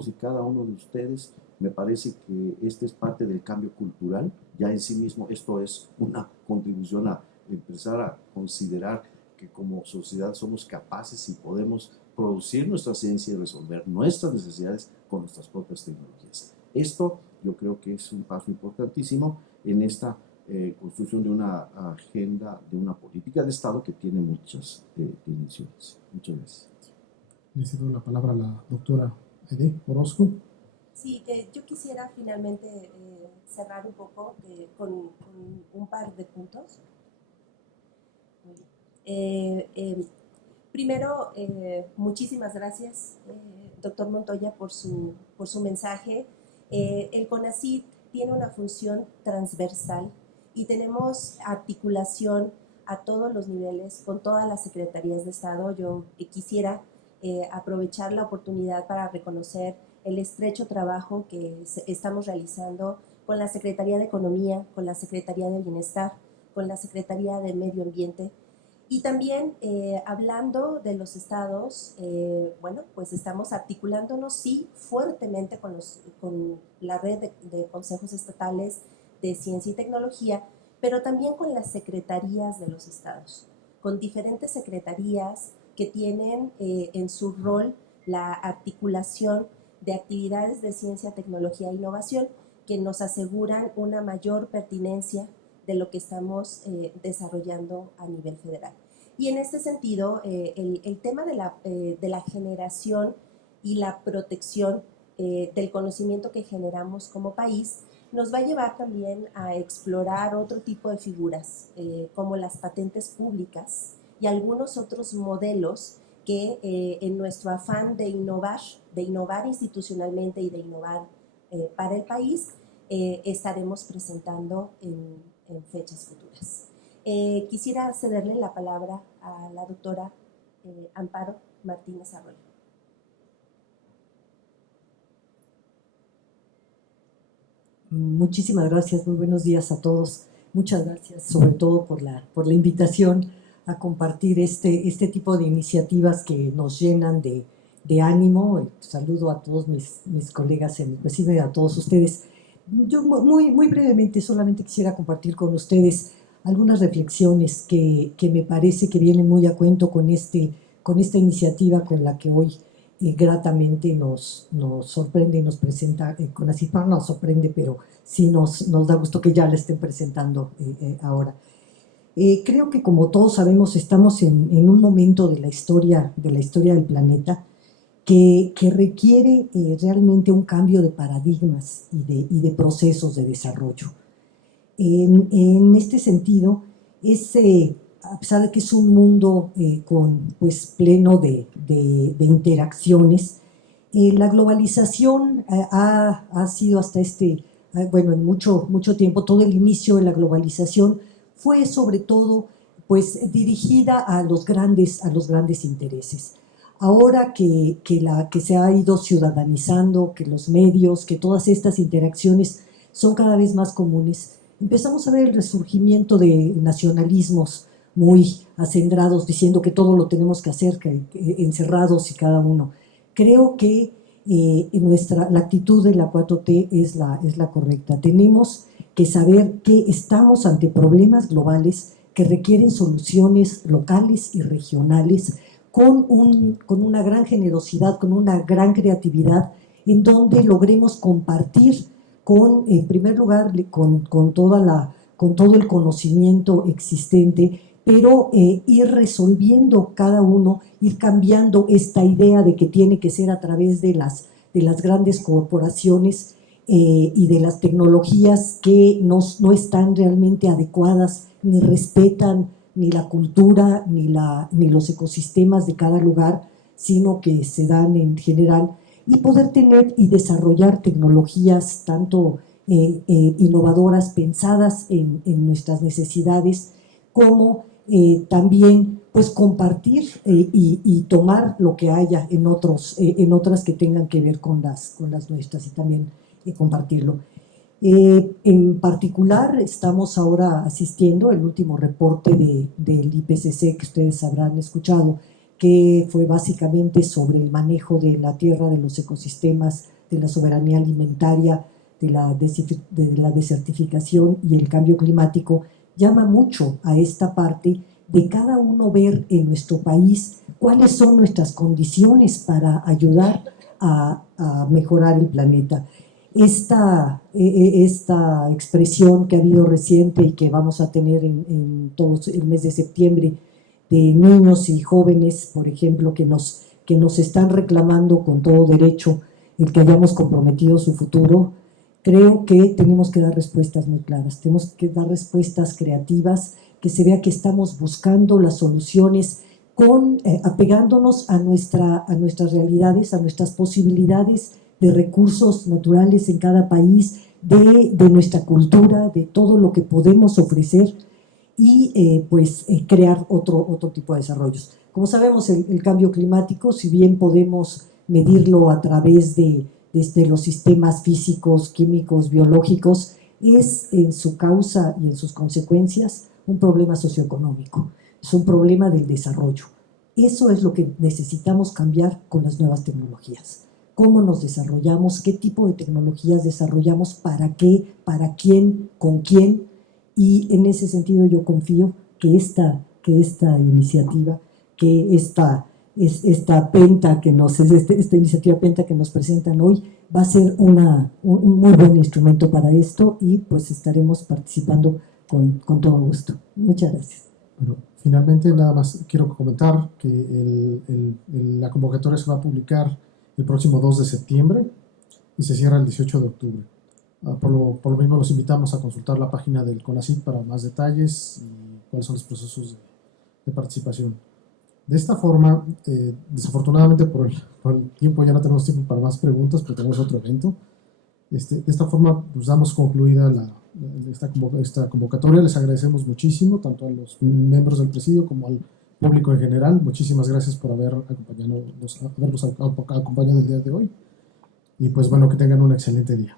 y cada uno de ustedes. Me parece que este es parte del cambio cultural. Ya en sí mismo esto es una contribución a empezar a considerar que como sociedad somos capaces y podemos producir nuestra ciencia y resolver nuestras necesidades con nuestras propias tecnologías. Esto yo creo que es un paso importantísimo en esta construcción de una agenda, de una política de Estado que tiene muchas dimensiones. Muchas gracias. Le cedo la palabra a la doctora Aide Orozco. Sí, yo quisiera finalmente cerrar un poco con un par de puntos. Primero, muchísimas gracias, doctor Montoya, por su mensaje. El CONACYT tiene una función transversal y tenemos articulación a todos los niveles con todas las secretarías de Estado. Yo quisiera aprovechar la oportunidad para reconocer el estrecho trabajo que estamos realizando con la Secretaría de Economía, con la Secretaría de Bienestar, con la Secretaría de Medio Ambiente. Y también, hablando de los estados, bueno, pues estamos articulándonos, sí, fuertemente con la red de consejos estatales de ciencia y tecnología, pero también con las secretarías de los estados, con diferentes secretarías que tienen en su rol la articulación de actividades de ciencia, tecnología e innovación que nos aseguran una mayor pertinencia de lo que estamos desarrollando a nivel federal. Y en este sentido, el tema de la generación y la protección del conocimiento que generamos como país nos va a llevar también a explorar otro tipo de figuras, como las patentes públicas y algunos otros modelos que en nuestro afán de innovar institucionalmente y de innovar para el país, estaremos presentando en fechas futuras. Quisiera cederle la palabra a la doctora Amparo Martínez Arroyo. Muchísimas gracias, muy buenos días a todos. Muchas gracias sobre todo por la invitación a compartir este tipo de iniciativas que nos llenan de ánimo. Saludo a todos mis colegas en el presidio y a todos ustedes. Yo muy brevemente solamente quisiera compartir con ustedes algunas reflexiones que me parece que vienen muy a cuento con esta iniciativa con la que hoy gratamente nos sorprende y nos presenta CONACYT. No nos sorprende, pero sí nos da gusto que ya la estén presentando ahora. Creo que, como todos sabemos, estamos en un momento de la historia del planeta que requiere realmente un cambio de paradigmas y de procesos de desarrollo. En este sentido, a pesar de que es un mundo pleno de interacciones, la globalización ha sido hasta en mucho tiempo, todo el inicio de la globalización fue sobre todo dirigida a los grandes intereses. Ahora que se ha ido ciudadanizando, que los medios, que todas estas interacciones son cada vez más comunes, empezamos a ver el resurgimiento de nacionalismos muy acendrados, diciendo que todo lo tenemos que hacer encerrados y cada uno. Creo que la actitud de la 4T es la correcta. Tenemos que saber que estamos ante problemas globales que requieren soluciones locales y regionales con una gran generosidad, con una gran creatividad, en donde logremos compartir en primer lugar, con todo el conocimiento existente, pero ir resolviendo cada uno, ir cambiando esta idea de que tiene que ser a través de las grandes corporaciones y de las tecnologías que no están realmente adecuadas, ni respetan ni la cultura, ni los ecosistemas de cada lugar, sino que se dan en general, y poder tener y desarrollar tecnologías tanto innovadoras, pensadas en nuestras necesidades, como también pues compartir y tomar lo que haya en otras que tengan que ver con las nuestras, y también compartirlo. En particular, estamos ahora asistiendo al último reporte del IPCC que ustedes habrán escuchado, que fue básicamente sobre el manejo de la tierra, de los ecosistemas, de la soberanía alimentaria, de la desertificación y el cambio climático. Llama mucho a esta parte de cada uno ver en nuestro país cuáles son nuestras condiciones para ayudar a mejorar el planeta. Esta expresión que ha habido reciente y que vamos a tener en todo el mes de septiembre, de niños y jóvenes, por ejemplo, que nos están reclamando con todo derecho el que hayamos comprometido su futuro, creo que tenemos que dar respuestas muy claras, tenemos que dar respuestas creativas, que se vea que estamos buscando las soluciones apegándonos a nuestras realidades, a nuestras posibilidades de recursos naturales en cada país, de nuestra cultura, de todo lo que podemos ofrecer, y crear otro tipo de desarrollos. Como sabemos, el cambio climático, si bien podemos medirlo a través de los sistemas físicos, químicos, biológicos, es en su causa y en sus consecuencias un problema socioeconómico, es un problema del desarrollo. Eso es lo que necesitamos cambiar con las nuevas tecnologías. ¿Cómo nos desarrollamos? ¿Qué tipo de tecnologías desarrollamos? ¿Para qué? ¿Para quién? ¿Con quién? Y en ese sentido yo confío que esta iniciativa, que esta iniciativa PENTA que nos presentan hoy, va a ser un muy buen instrumento para esto, y pues estaremos participando con todo gusto. Muchas gracias. Bueno, finalmente nada más quiero comentar que la convocatoria se va a publicar el próximo 2 de septiembre y se cierra el 18 de octubre. Por lo mismo los invitamos a consultar la página del CONACYT para más detalles y cuáles son los procesos de participación. De esta forma, desafortunadamente por el tiempo ya no tenemos tiempo para más preguntas, pero tenemos otro evento. De esta forma pues damos concluida esta convocatoria. Les agradecemos muchísimo, tanto a los miembros del presidio como al público en general. Muchísimas gracias por habernos acompañado el día de hoy. Y pues bueno, que tengan un excelente día.